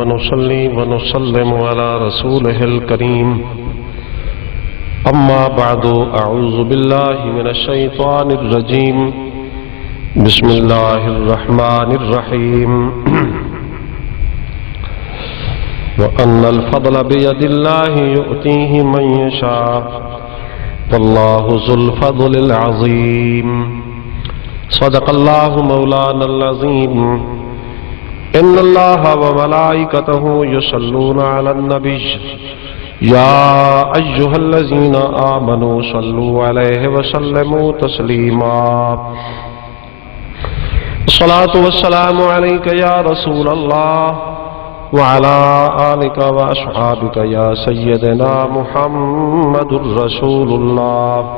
ونصلي ونسلم على رسوله الكريم أما بعد أعوذ بالله من الشيطان الرجيم بسم الله الرحمن الرحيم وأن الفضل بيد الله يؤتيه من يشاء والله ذو الفضل العظيم صدق الله مولانا العظيم إن الله وملائكته يصلون على النبي يا أيها الذين آمنوا صلوا عليه وسلموا تسليما الصلاة والسلام عليك يا رسول الله وعلى آلك وأصحابك يا سيدنا محمد رسول الله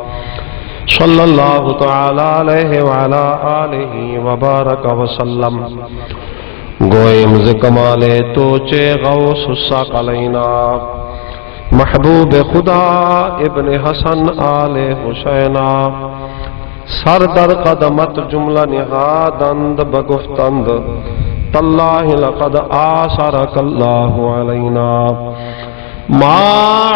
صلى الله تعالى عليه وعلى آله وبارك وسلم گوئم ز کمال تو چے غوث الثقلین محبوب خدا ابن حسن آل حسین سر در قدمت جملہ نہادند بگفتند تاللہ لقد آثرک اللہ علینا ما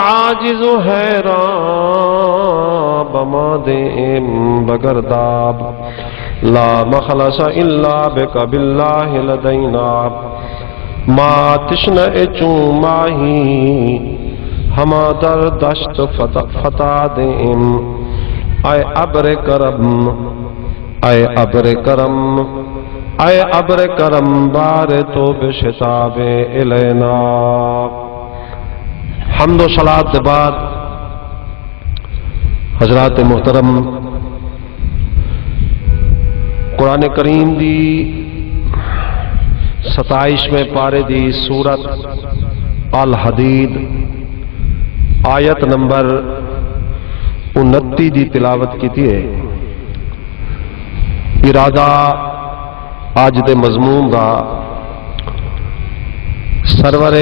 عاجز حیران بما دیم بگرداب لا مخلص الا بک باللہ لدینا ما تشنع چوماہی ہما در دشت فتح دیم اے ابر کرم اے ابر کرم اے ابر کرم بار تو بشتاب الینا حمد و صلاۃ کے بعد حضرات محترم قرآن کریم دی 27ویں پارے دی سورت الحدید آیت نمبر 29 دی تلاوت کی تھی ہے ارادہ آج دے مضمون دا سرور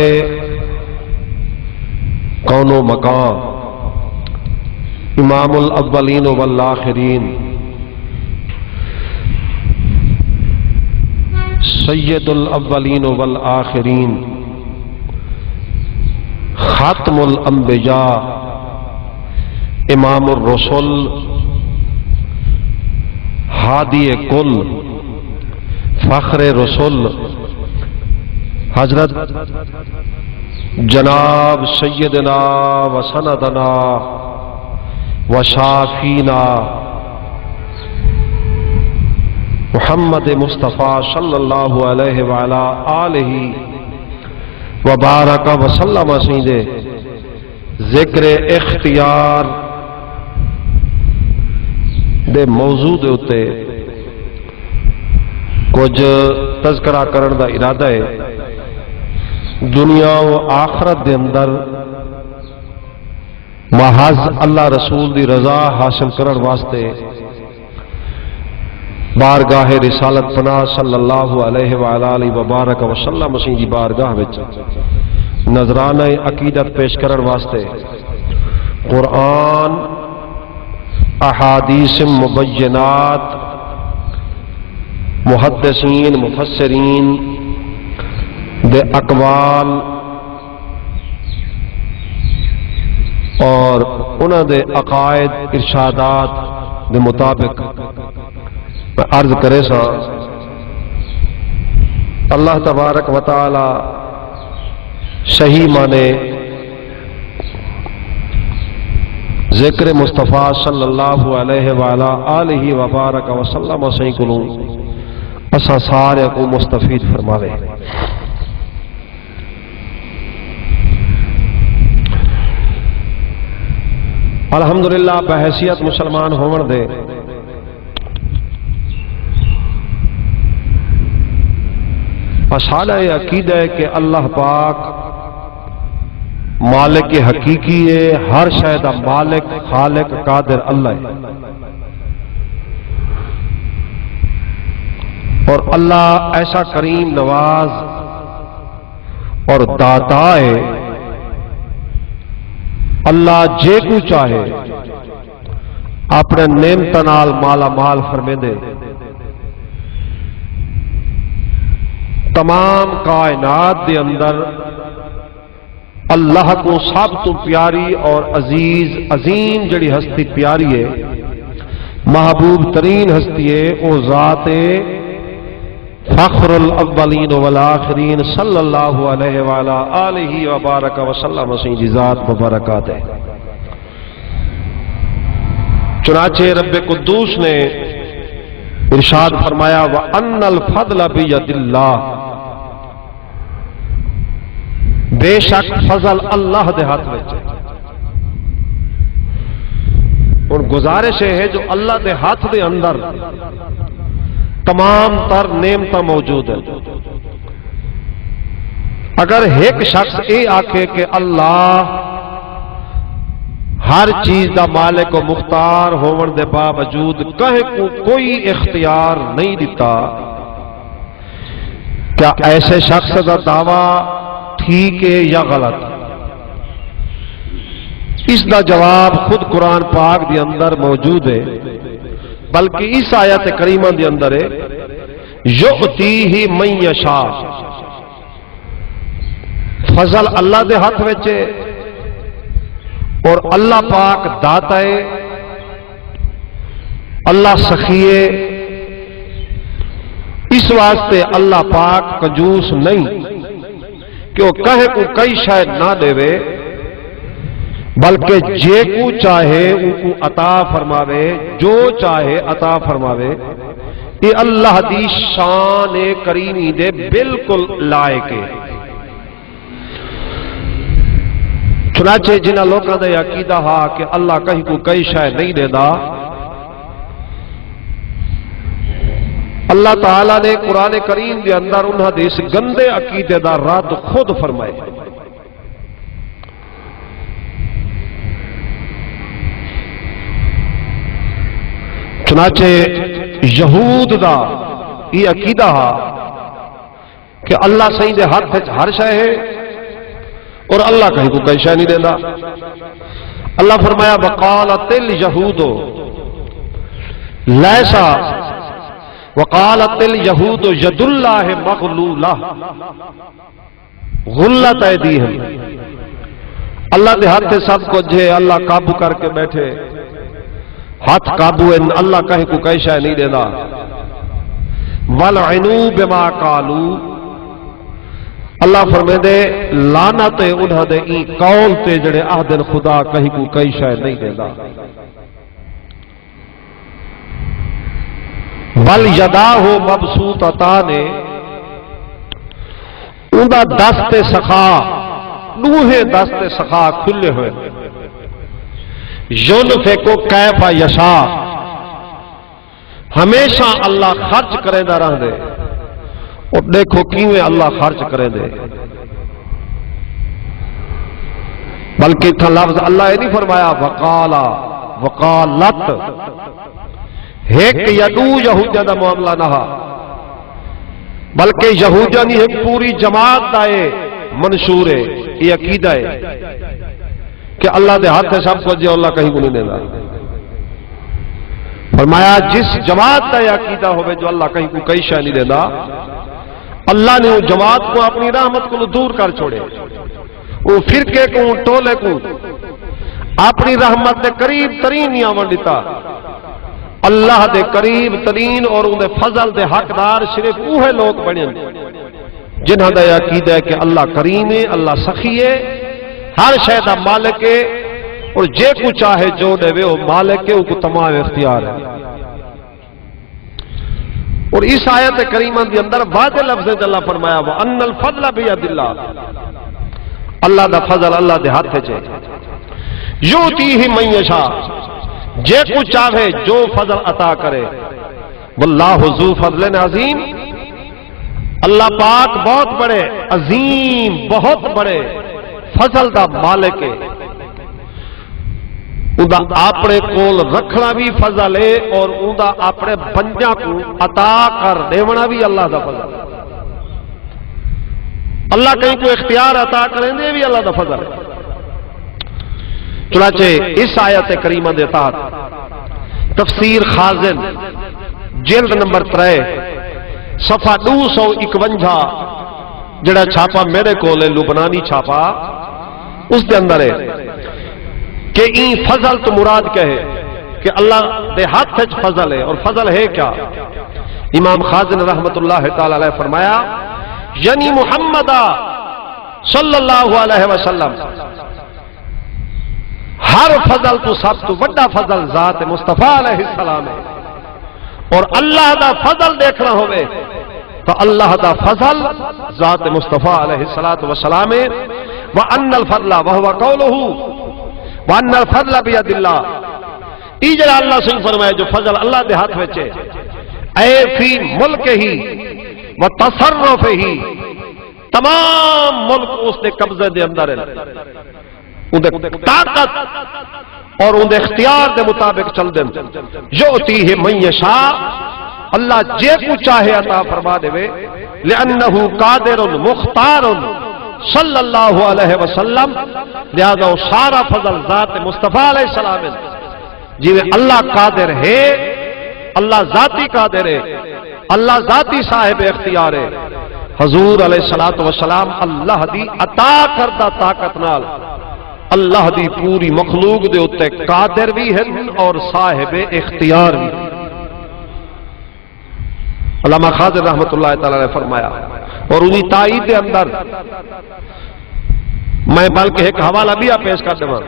کون و مکان امام الاولین والآخرین سید الاولین والآخرین خاتم الانبیاء امام الرسل ہادی کل فخر رسول حضرت جناب سیدنا و سندنا و شافینا محمد مصطفیٰ صلی اللہ علیہ وآلہ آلہ وبارک وسلم سیدے ذکر اختیار دے موضوع دے اتے کچھ تذکرہ کرن دا ارادہ ہے دنیا و آخرت دے اندر محض اللہ رسول دی رضا حاصل کرن واسطے بارگاہ رسالت پناہ صلی اللہ علیہ وآلہ وبارک وسلم مسیح دی بارگاہ وچ نظرانہ عقیدت پیش کرن واسطے قرآن احادیث مبینات محدثین مفسرین دے اقوال اور انہاں دے عقائد ارشادات دے مطابق میں عرض کرے سا اللہ تبارک و تعالی صحیح مانے ذکر مصطفیٰ صلی اللہ علیہ وآلہ آلہ وبارک وسلم صحیح کنوں اسا سارے کو مستفید فرماوے الحمدللہ بحیثیت مسلمان ہون دے مسئلہ عقیدہ ہے کہ اللہ پاک مالک حقیقی ہے ہر شے دا مالک خالق قادر اللہ ہے اور اللہ ایسا کریم نواز اور داتا ہے اللہ جے کو چاہے اپنے نعمت نال مالا مال فرمے دے تمام کائنات دے اندر اللہ کو سب تو پیاری اور عزیز عظیم جڑی ہستی پیاری ہے، محبوب ترین ہستی ہے، وہ ذات فخر الاولین والآخرین صلی اللہ علیہ وآلہ آلہ وبارک وسلم سیدی ذات مبارکات ہے۔ چنانچہ رب قدوس نے ارشاد فرمایا وَأَنَّ الْفَضْلَ بِيَدِ اللَّهِ، بے شک فضل اللہ دے ہاتھ میں ہے۔ اور گزارش ہے جو اللہ دے ہاتھ دے اندر تمام تر نعمتاں موجود ہیں۔ اگر ایک شخص یہ آکھے کہ اللہ ہر چیز دا مالک و مختار ہون دے باوجود کہیں کو کوئی اختیار نہیں دیتا، کیا ایسے شخص دا دعویٰ ٹھیک ہے یا غلط؟ اس دا جواب خود قرآن پاک دی اندر موجود ہے، بلکہ اس آیت کریمہ دی اندر ہے یؤتیہ من یشاء، فضل اللہ دے ہاتھ وچ ہے اور اللہ پاک داتا ہے، اللہ سخی ہے۔ اس واسطے اللہ پاک کنجوس نہیں کہ وہ کہے کو کئی شاید نہ دے، بلکہ جے کو چاہے ان کو عطا فرماوے، جو چاہے عطا فرماوے۔ یہ اللہ دی شان کریمی دے بالکل لائق ہے۔ چنانچہ جنہ لوگوں کا عقیدہ ہا کہ اللہ کہیں کو کئی شاید نہیں دے دا، اللہ تعالیٰ نے قرآن کریم دے اندر انہاں دے اس گندے عقیدے دا رد خود فرمائے۔ چنانچہ یہود دا یہ عقیدہ ہا کہ اللہ سائیں دے ہاتھ ہر شے ہے اور اللہ کہیں کو کئی شے نہیں دینا۔ اللہ فرمایا وقالت الیہود لیسا وقالت الیہود ید اللہ مغلولہ غلت ایدیہم، اللہ دے ہاتھ سب کچھ ہے، اللہ قابو کر کے بیٹھے، ہاتھ قابو ہے، اللہ کہیں کو کئی شے نہیں دینا۔ وَلْعِنُوا بِمَا قَالُوا، اللہ فرمے دے لعنت انہاں دے ای قول تے جڑے آہدن خدا کہیں کو کئی شے نہیں دینا۔ وَلْيَدَاهُ مَبْسُوطَتَانِ، اندہ دست سخا نوہے دست سخا کھلے ہوئے، یُنْفِقُ کیف یشاء، ہمیشہ اللہ خرچ کرے دا رہ دے، اور دیکھو کیویں اللہ خرچ کرے دے۔ بلکہ تھا لفظ اللہ یہ نہیں فرمایا وقالا وقالت، ایک یا دو یہودیہ دا معاملہ نہ، بلکہ یہودیہ نہیں ایک پوری جماعت دائے منشور ہے، یہ عقیدہ ہے کہ اللہ دے ہاتھ سب کو جی اللہ کہیں کو نہیں دینا۔ فرمایا جس جماعت دا یہ عقیدہ ہوئے جو اللہ کہیں کو کئی شے نہیں دینا، اللہ نے وہ جماعت کو اپنی رحمت کو دور کر چھوڑے، وہ فرقے کو ٹولے کو اپنی رحمت دے قریب ترین نہیں آون دیتا۔ اللہ دے قریب ترین اور ان دے فضل دے حقدار صرف اوہ لوگ بنے جنہاں دا یہ عقیدہ ہے کہ اللہ کریم ہے، اللہ سخی ہے، ہر شے دا مالک ہے، اور جے کو چاہے جو دے وہ مالک ہے، وہ کو تمام اختیار ہے۔ اور اس آیت کریمہ دی اندر واضح لفظ اللہ فرمایا وَأَنَّ الْفَضْلَ بِيَدِ اللَّهِ، اللہ دا فضل اللہ دے ہاتھ ہے، یؤتیہ من یشاء، جے کو چاہے جو فضل عطا کرے، واللہ ذو فضل عظیم، اللہ پاک بہت بڑے عظیم بہت بڑے فضل دا مالک ہے، اندہ اپنے کول رکھنا بھی فضل ہے اور اندہ اپنے بندیاں کو عطا کر دیونا بھی اللہ دا فضل ہے۔ اللہ کہیں کو اختیار عطا کریں دے بھی اللہ دا فضل ہے۔ چنانچہ اس آیت کریمہ دے تحت تفسیر خازن جلد نمبر 3 صفحہ 251 جڑا چھاپا میرے کو لبنانی چھاپا، اس دے اندر ہے کہ این فضل تو مراد کہے کہ اللہ دے ہاتھ وچ فضل ہے، اور فضل ہے کیا؟ امام خازن رحمت اللہ تعالی علیہ فرمایا یعنی محمد صلی اللہ علیہ وسلم ہر فضل تو سب تو بڑا فضل ذات مصطفیٰ علیہ السلام ہے، اور اللہ دا فضل دیکھنا ہوئے تو اللہ دا فضل ذات مصطفیٰ علیہ السلام ہے۔ وَأَنَّ الْفَضْلَ وَهُوَ قَوْلُهُ وَأَنَّ الْفَضْلَ بِيَدِ اللَّهِ، ایجرا اللہ سے فرمایا جو فضل اللہ دے ہاتھ وچ ہے، اے فی ملک ہی و تصرف ہی، تمام ملک اس دے قبضے دے اندر ہے، ان دے طاقت اور ان دے اختیار دے مطابق چل دیں، یؤتیہ من یشاء، اللہ جے کو چاہے عطا فرما دے وے، لأنہ قادر مختار صلی اللہ علیہ وسلم، لہذا وہ سارا فضل ذات مصطفیٰ علیہ السلام ہے، جی اللہ قادر ہے، اللہ ذاتی قادر ہے، اللہ ذاتی صاحب اختیار ہے، حضور علیہ السلام اللہ دی عطا کردہ طاقت نال اللہ دی پوری مخلوق دے اتے قادر بھی ہیں اور صاحب اختیار بھی۔ علامہ خازن رحمت اللہ تعالی نے فرمایا، اور انہی تائید دے اندر میں بلکہ ایک حوالہ بھی پیش کر دوں،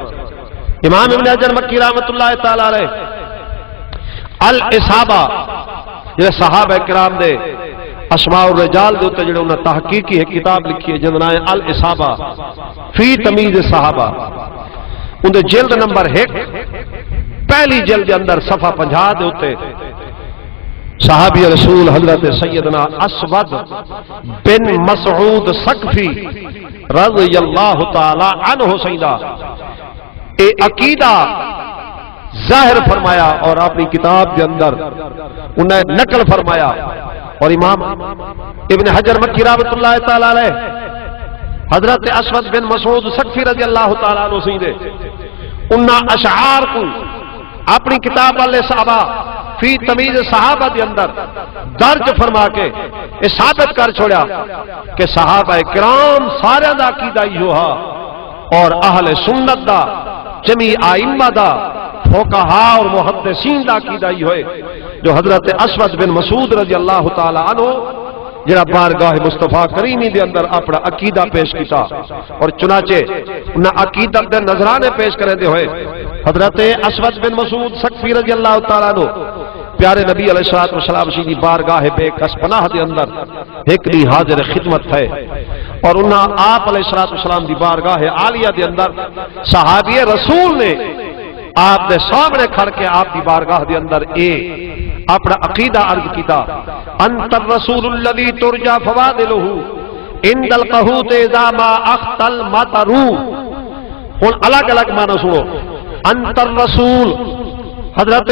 امام ابن حجر مکی رحمت اللہ تعالی علیہ الاصابہ یہ صحابہ کرام دے اسماء الرجال دے اتے جڑے انہاں تحقیقی ایک کتاب لکھی ہے جنہاں ہے الاصابہ فی تمیز صحابہ، ان دے جلد نمبر 1 پہلی جلد دے اندر صفحہ 50 دے اتے صحابی رسول حضرت سیدنا اسود بن مسعود ثقفی رضی اللہ تعالی عنہ سیدہ اے عقیدہ ظاہر فرمایا اور اپنی کتاب کے اندر انہیں نقل فرمایا، اور امام ابن حجر مکی رحمۃ اللہ تعالی علیہ حضرت اسود بن مسعود ثقفی رضی اللہ تعالی عنہ سیدے انہاں اشعار کو اپنی کتاب والے صحابہ فی تمیز صحابہ دے اندر درج فرما کے یہ ثابت کر چھوڑیا کہ صحابہ کرام سارے دا عقیدہ یہ ہوا، اور اہل سنت دا جمی ائمہ دا فقہاء اور محدثین دا عقیدہ یہ ہوئے جو حضرت اسود بن مسعود رضی اللہ تعالی عنہ جڑا بارگاہ مصطفیٰ کریمی دے اندر اپنا عقیدہ پیش کیتا، اور چنانچہ انہاں عقیدہ دے نظرانے پیش کرے دے ہوئے حضرت اسود بن مسعود ثقفی رضی اللہ تعالیٰ عنہ پیارے نبی علیہ السلام کی بارگاہ بے کس پناہ دے اندر ایک دی حاضر خدمت ہے، اور انہاں آپ علیہ السلام دی بارگاہ عالیہ دے اندر صحابی رسول نے آپ دے سامنے کھڑ کے آپ دی بارگاہ دے اندر اپنا عقیدہ عرض کیتا، انت الرسول الذی ترجا فوادلہ عند القحوط اذا ما اخت المطر، ہن الگ الگ معنی سنو، انت الرسول حضرت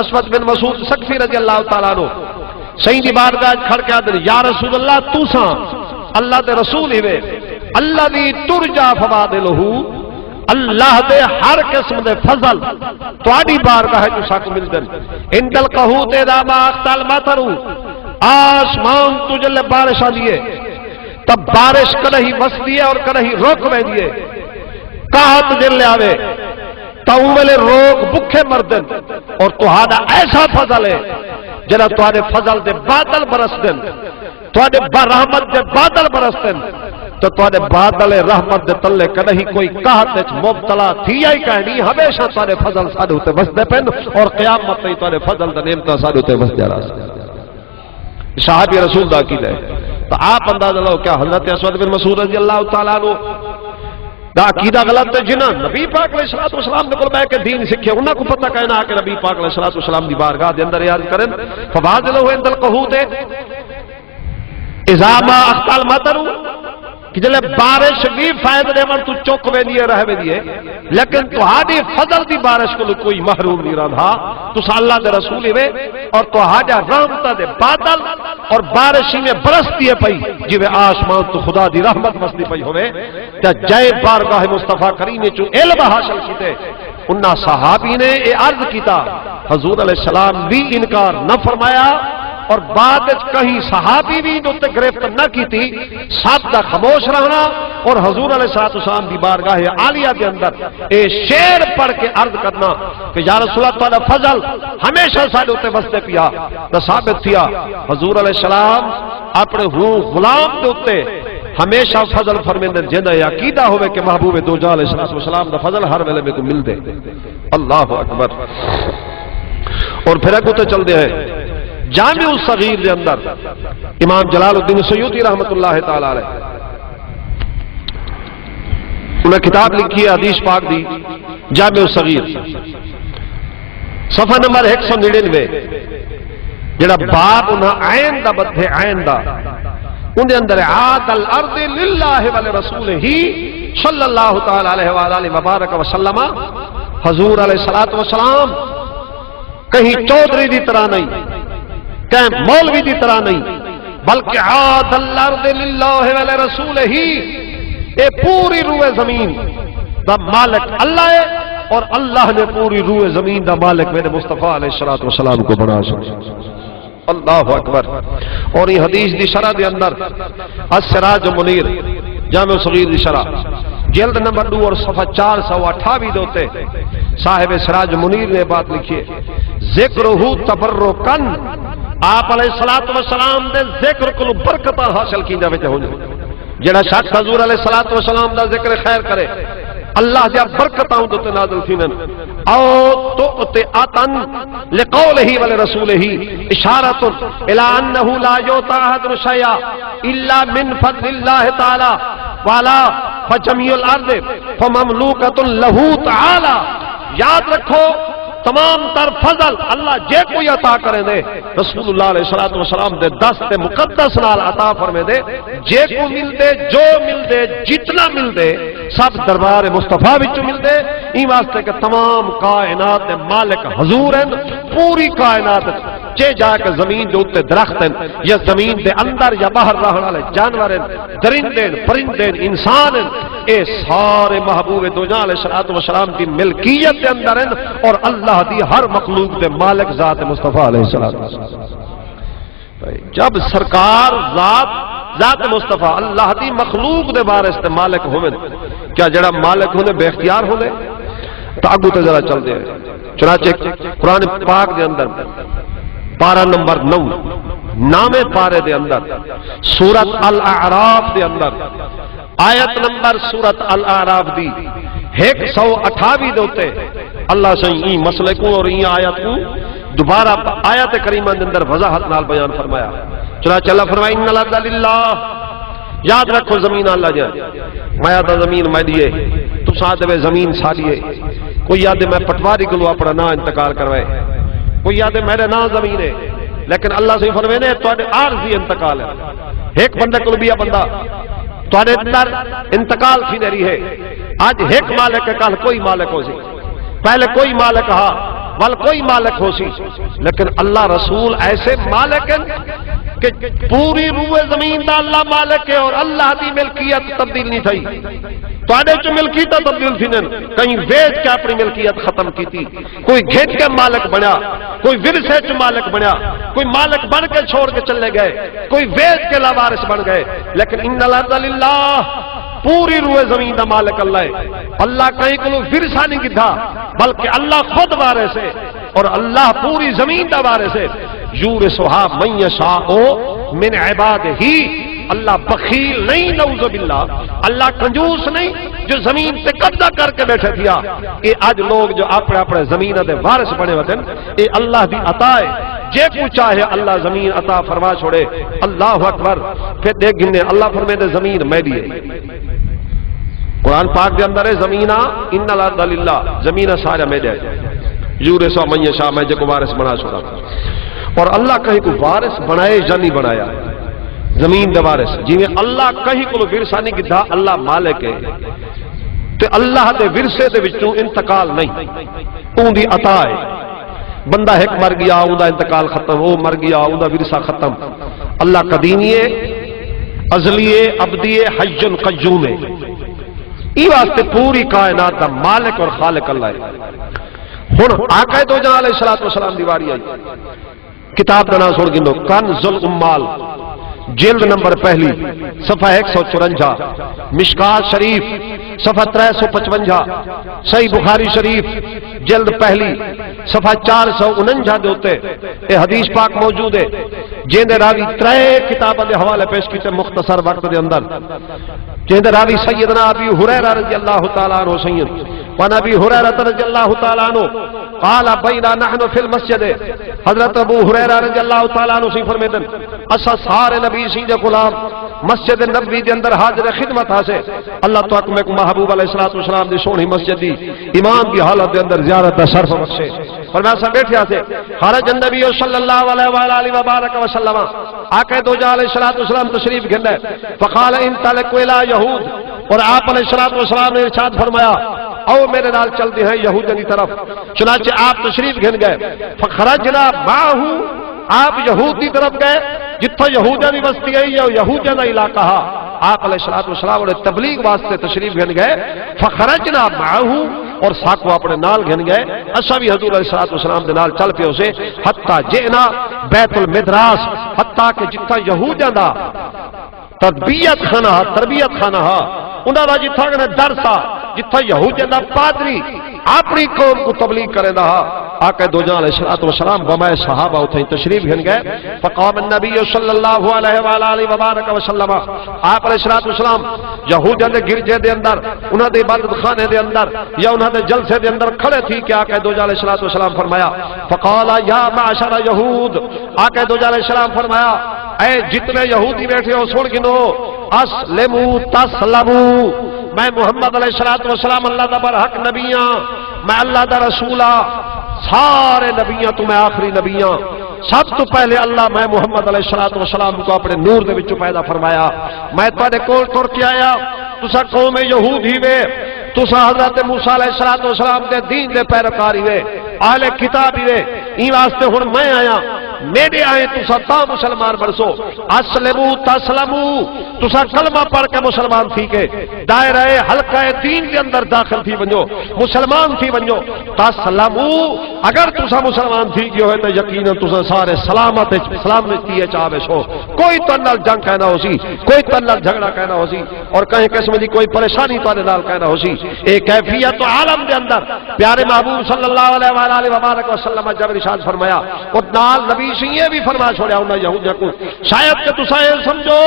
اسود بن مسعود ثقفی رضی اللہ تعالیٰ عنہ سید بارگاہ کھڑ کے آدھر یا رسول اللہ تو ساں اللہ دے رسول ہوئے، الذی ترجا فوادلہ، اللہ دے ہر قسم دے فضل تواڈی بارگاہ جو ساکو مل دن، عند القحوط اذا ما اخت المطر، آسمان تجھے بارش آدیے تب بارش کدھی وسدی ہے اور کدھی روک میں دیے، قحط دل لے آوے تاوملے روک بکھے مردن، اور تہاڈا ایسا فضل ہے جنہاں تہاڈے فضل دے بادل برس دن، تہاڈے رحمت دے بادل برس دن، تو تہاڈے بادل رحمت دے تلے کدی کوئی قحط وچ مبتلا تھی ہی کہنی، ہمیشہ تہاڈے فضل ساڈے تے وسدے پن، اور قیامت تائیں تہاڈے فضل دے نعمتاں ساڈے تے وسدے رہن۔ صحابی رسول دا عقیدہ ہے، تو آپ اندازہ لو کیا حضرت اسود بن مسعود رضی اللہ تعالیٰ عنہ دا عقیدہ غلط ہے، جنہاں نبی پاک علیہ السلام نے کول بیٹھ کے دین سکھے، انہاں کو پتہ کہنا کہ نبی پاک علیہ السلام دی بارگاہ دے اندر عرض کرن فواضلہ عند القحوط اذا ما اخت المطر، کہ جلے بارش بھی فائدہ دے من تو چوک وے دیے رہ وے دیے، لیکن تہاڈی فضل دی بارش کو کوئی محروم نہیں رہا، تساں اللہ دے رسول ہوئے، اور تہاڈا رحمت دے بادل اور بارش میں برستی ہے پئی جویں آسمان تو خدا دی رحمت وسدی پئی ہوئے، تے جے بارگاہ مصطفیٰ کریم چوں علم حاصل کیتے، انہاں صحابی نے یہ عرض کیتا، حضور علیہ السلام بھی انکار نہ فرمایا، اور بعد کہیں صحابی بھی تے گرفت نہ کی تھی، سب دا خاموش رہنا اور حضور علیہ السلام دی بارگاہ عالیہ دے اندر اے شعر پڑھ کے عرض کرنا کہ یا رسول اللہ تعالی فضل ہمیشہ ساڈے تے وستے پیا تے ثابت تھیا حضور علیہ السلام اپنے غلام دے اوتے ہمیشہ فضل فرمیندے جندا عقیدہ ہوئے کہ محبوب دو جہاں علیہ السلام دا فضل ہر ویلے میں کو مل دے۔ اللہ اکبر۔ اور پھر اگوں تے چل دے ہیں جامع الصغیر دے اندر امام جلال الدین سیوطی رحمت اللہ تعالی علیہ انہیں کتاب لکھی ہے حدیث پاک دی جامع الصغیر، صفحہ نمبر 199 جڑا باب انہاں عین دا بدھے عین دا اندے اندر عاد الارض للہ ولرسولہ صلی اللہ تعالی علیہ وآلہ وبارک وسلم، حضور علیہ السلام کہیں چودھری دی طرح نہیں، کہیں مولوی دی طرح نہیں، بلکہ عاد الارض للہ ولرسولہ، اے پوری روئے زمین دا مالک اللہ ہے اور اللہ نے پوری روئے زمین دا مالک میرے مصطفیٰ علیہ السلام کو بنا سکتا۔ اللہ اکبر۔ اور یہ حدیث دی شرح دے اندر السراج منیر جامع صغیر دی شرح جلد نمبر 2 اور صفحہ 428 دوتے صاحب سراج منیر نے بات لکھی ہے، ذکرہو تبرکن، آپ علیہ السلام دے ذکر کو برکتہ حاصل کی جاوے ہو جائے، جڑا شخص حضور علیہ السلام دا ذکر خیر کرے اللہ جا برکتاں دوتے نازل تھینن، او تؤتئتن لقولہ ولرسولہ اشارۃ الی انہ لا یعطی احد شیئا الا من فضل اللہ تعالی والا فجمیع الارض فمملوکۃ لہ تعالی۔ یاد رکھو تمام تر فضل اللہ جے کوئی عطا کریں دے رسول اللہ علیہ السلام دے دست مقدس نال عطا فرمے دے، جے کو مل دے جو مل دے جتنا مل دے سب دربار مصطفیٰ وچوں مل دے، این واسطے کہ تمام کائنات دے مالک حضور ہیں، پوری کائنات چے جا کے زمین دے اوتے درخت ہیں یا زمین دے اندر یا باہر رہن والے جانور ہیں، درندے پرندے انسان ہیں، اے سارے محبوب دو جہاں علیہ السلام کی ملکیت دے اندر ہیں اور اللہ دی ہر مخلوق دے مالک ذات مصطفیٰ علیہ السلام۔ جب سرکار ذات مصطفیٰ اللہ دی مخلوق دے بارے سے مالک ہوئے، کیا جڑا مالک ہونے بے اختیار ہونے؟ تو اگو تے ذرا چل دے، چنانچہ قرآن پاک دے اندر پارہ نمبر 9 نامے پارے دے اندر سورت الاعراف دے اندر آیت نمبر سورت الاعراف دی 128 دوتے اللہ سے این مسئلے کو اور این آیت کو دوبارہ آیت کریمہ دے اندر وضاحت نال بیان فرمایا۔ چنانچہ اللہ فرمایا ان الارض للہ، یاد رکھو زمین اللہ جائے، میں آدھا زمین میں دیئے تو ساتھ دے زمین سالیے، کوئی یاد میں پٹواری کلو اپنا نا انتقال کروائے، کوئی یاد میرے نا زمین ہے، لیکن اللہ سے فرمانے تو عارضی انتقال ہے، ایک بندہ کلو بیا بندہ تو اندر انتقال تھی دری ہے، آج ایک مالک ہے کل کوئی مالک ہو سی، پہلے کوئی مالک ہا ول کوئی مالک ہو سی، لیکن اللہ رسول ایسے مالک ہیں کہ پوری روئے زمین دا اللہ مالک ہے اور اللہ دی ملکیت تبدیل نہیں تھی، تو جو ملکیت تبدیل تھی کہیں ویچ کے اپنی ملکیت ختم کی تھی، کوئی گھٹ کے مالک بنیا، کوئی ورثے چ مالک بنیا، کوئی مالک بن کے چھوڑ کے چلے گئے، کوئی ویچ کے لاوارث بن گئے، لیکن ان الارض للہ، پوری روئے زمین دا مالک اللہ ہے، اللہ کہیں کو ورثہ نہیں کتا بلکہ اللہ خود وارث ہے اور اللہ پوری زمین دا وارث ہے، یورثھا من یشاء من عبادہ، اللہ بخیل نہیں نعوذ باللہ، اللہ کنجوس نہیں جو زمین تے قبضہ کر کے بیٹھے تھیا، یہ آج لوگ جو اپنے اپنے زمین دے وارث بنے ہوتے ہیں، یہ اللہ دی عطا ہے، جے کو چاہے اللہ زمین عطا فرما چھوڑے۔ اللہ اکبر۔ پھر دیکھ گنے اللہ فرمے دے زمین میں دیئے، قرآن پاک دے اندر ہے زمینہ ان الارض للہ، زمینہ سارا میں جائے، یورثھا من یشاء، میں جے کو وارث بنا چھوڑا، اور اللہ کہیں کو وارث بنائے یا نہیں بنایا زمین دے وارث، جی میں اللہ کہیں کو ورثہ نہیں کیتا، اللہ مالک ہے تے اللہ دے ورثے دے وچوں انتقال نہیں، اون دی عطا ہے، بندہ ایک مر گیا اون دا انتقال ختم، وہ مر گیا اون دا ورثہ ختم، اللہ قدیمی ہے، ازلی ہے، ابدی ہے، حی قیوم ہے، ای واسطے پوری کائنات دا مالک اور خالق اللہ ہے۔ ہن آقا دو جہاں علیہ السلام دی واری آئی، کتاب کا نام سن گنو، کنز الامال، جلد نمبر پہلی، صفحہ 154، مشکات شریف صفحہ 355، صحیح بخاری شریف جلد پہلی صفحہ 449 دے ہوتے اے حدیث پاک موجود ہے، جیندے راوی ترے کتاباں دے حوالے پیش کیتے مختصر وقت دے اندر۔ جیندے راوی سیدنا ابی ہریرہ رضی اللہ تعالیٰ عنہ سید، وان ابی ہریرہ رضی اللہ تعالیٰ عنہ قال بینا نحن فی المسجد، حضرت ابو ہریرہ رضی اللہ تعالیٰ عنہ سی فرمیدن اسا سارے نبی سی دے غلام مسجد نبوی دے اندر حاضر خدمت ہاسے، اللہ تو اکمے کو محبوب علیہ السلام دی سونی مسجد دی امام دی حالت دے اندر زیارت دا شرف بخشے۔ فرمایا سا بیٹھے ہاسے، خرج النبی صلی اللہ علیہ وآلہ وبارک وسلم، آقا دو جا علیہ السلام تشریف گھن ہے، فقال انطلقوا الی یہود، اور آپ علیہ السلام نے ارشاد فرمایا او میرے نال چلتے ہیں یہودیوں کی طرف، چنانچہ آپ تشریف گھن گئے، فخرجنا معه، آپ یہود کی طرف گئے جتھا یہودیاں دی بستی ہے یا یہودیاں دا علاقہ ہے، آپ علیہ السلام نے تبلیغ واسطے تشریف گھن گئے، فخرجنا معه، اور ساکو اپنے نال گھن گئے، اسا بھی حضور علیہ السلام دے نال چل پے اسے، حتی جئنا بیت المدراس، حتی کہ جتھا یہودیاں دا تربیت خانہ انہاں دا جتھا کنے درسا، جتھا یہودیاں دا پادری اپنی قوم کو تبلیغ کرے دا، آقا دو جہاں علیہ السلام بمائے صحابہ اتھیں تشریف گھن گئے، فقام النبی صلی اللہ علیہ وآلہ وبارک وسلم، آپ علیہ السلام یہودیاں دے گرجے دے اندر، انہاں دے عبادت خانے دے اندر یا انہاں دے جلسے دے اندر کھڑے تھی کہ آقا دو جہاں علیہ السلام فرمایا، فقال یا معشر یہود، آقا دو جہاں علیہ السلام فرمایا اے جتنے یہودی بیٹھے ہو سن گنو، اسلمو تسلمو، میں محمد علیہ السلام اللہ دا برحق نبیاں، میں اللہ دا رسولہ، سارے نبیاں تو میں آخری نبیاں، سب تو پہلے اللہ میں محمد علیہ السلام کو اپنے نور دے وچوں پیدا فرمایا، میں تواڈے کول تر کے آیا، تسا قوم یہود ہی وے، تسا حضرت موسیٰ علیہ السلام دے دین دے پیروکاری وے، اہل کتاب ہی وے، این واسطے ہن میں آیا، میرے آئے تسا تا مسلمان برسو، اسلمو تسلمو، تسا کلمہ پڑھ کے مسلمان تھی کے دائرہ حلقہ دین کے اندر داخل تھی بنجو، مسلمان تھی بنجو، تسلمو، اگر تسا مسلمان تھی گئے ہوئے تو یقینا تسا سارے سلامتی چاہے سو، کوئی تنال جنگ کہنا ہو سی، کوئی تنال جھگڑا کہنا ہو سی، اور کہیں قسم دی کوئی پریشانی تانے نال کہنا ہو سی، ایک کیفیت و عالم دے اندر پیارے محبوب صلی اللہ علیہ وآلہ وبارک وسلم جب ارشاد فرمایا، اور نال نبی سے یہ بھی فرما چھوڑیا انہاں یہودیاں کو، شاید کہ تسا یہ سمجھو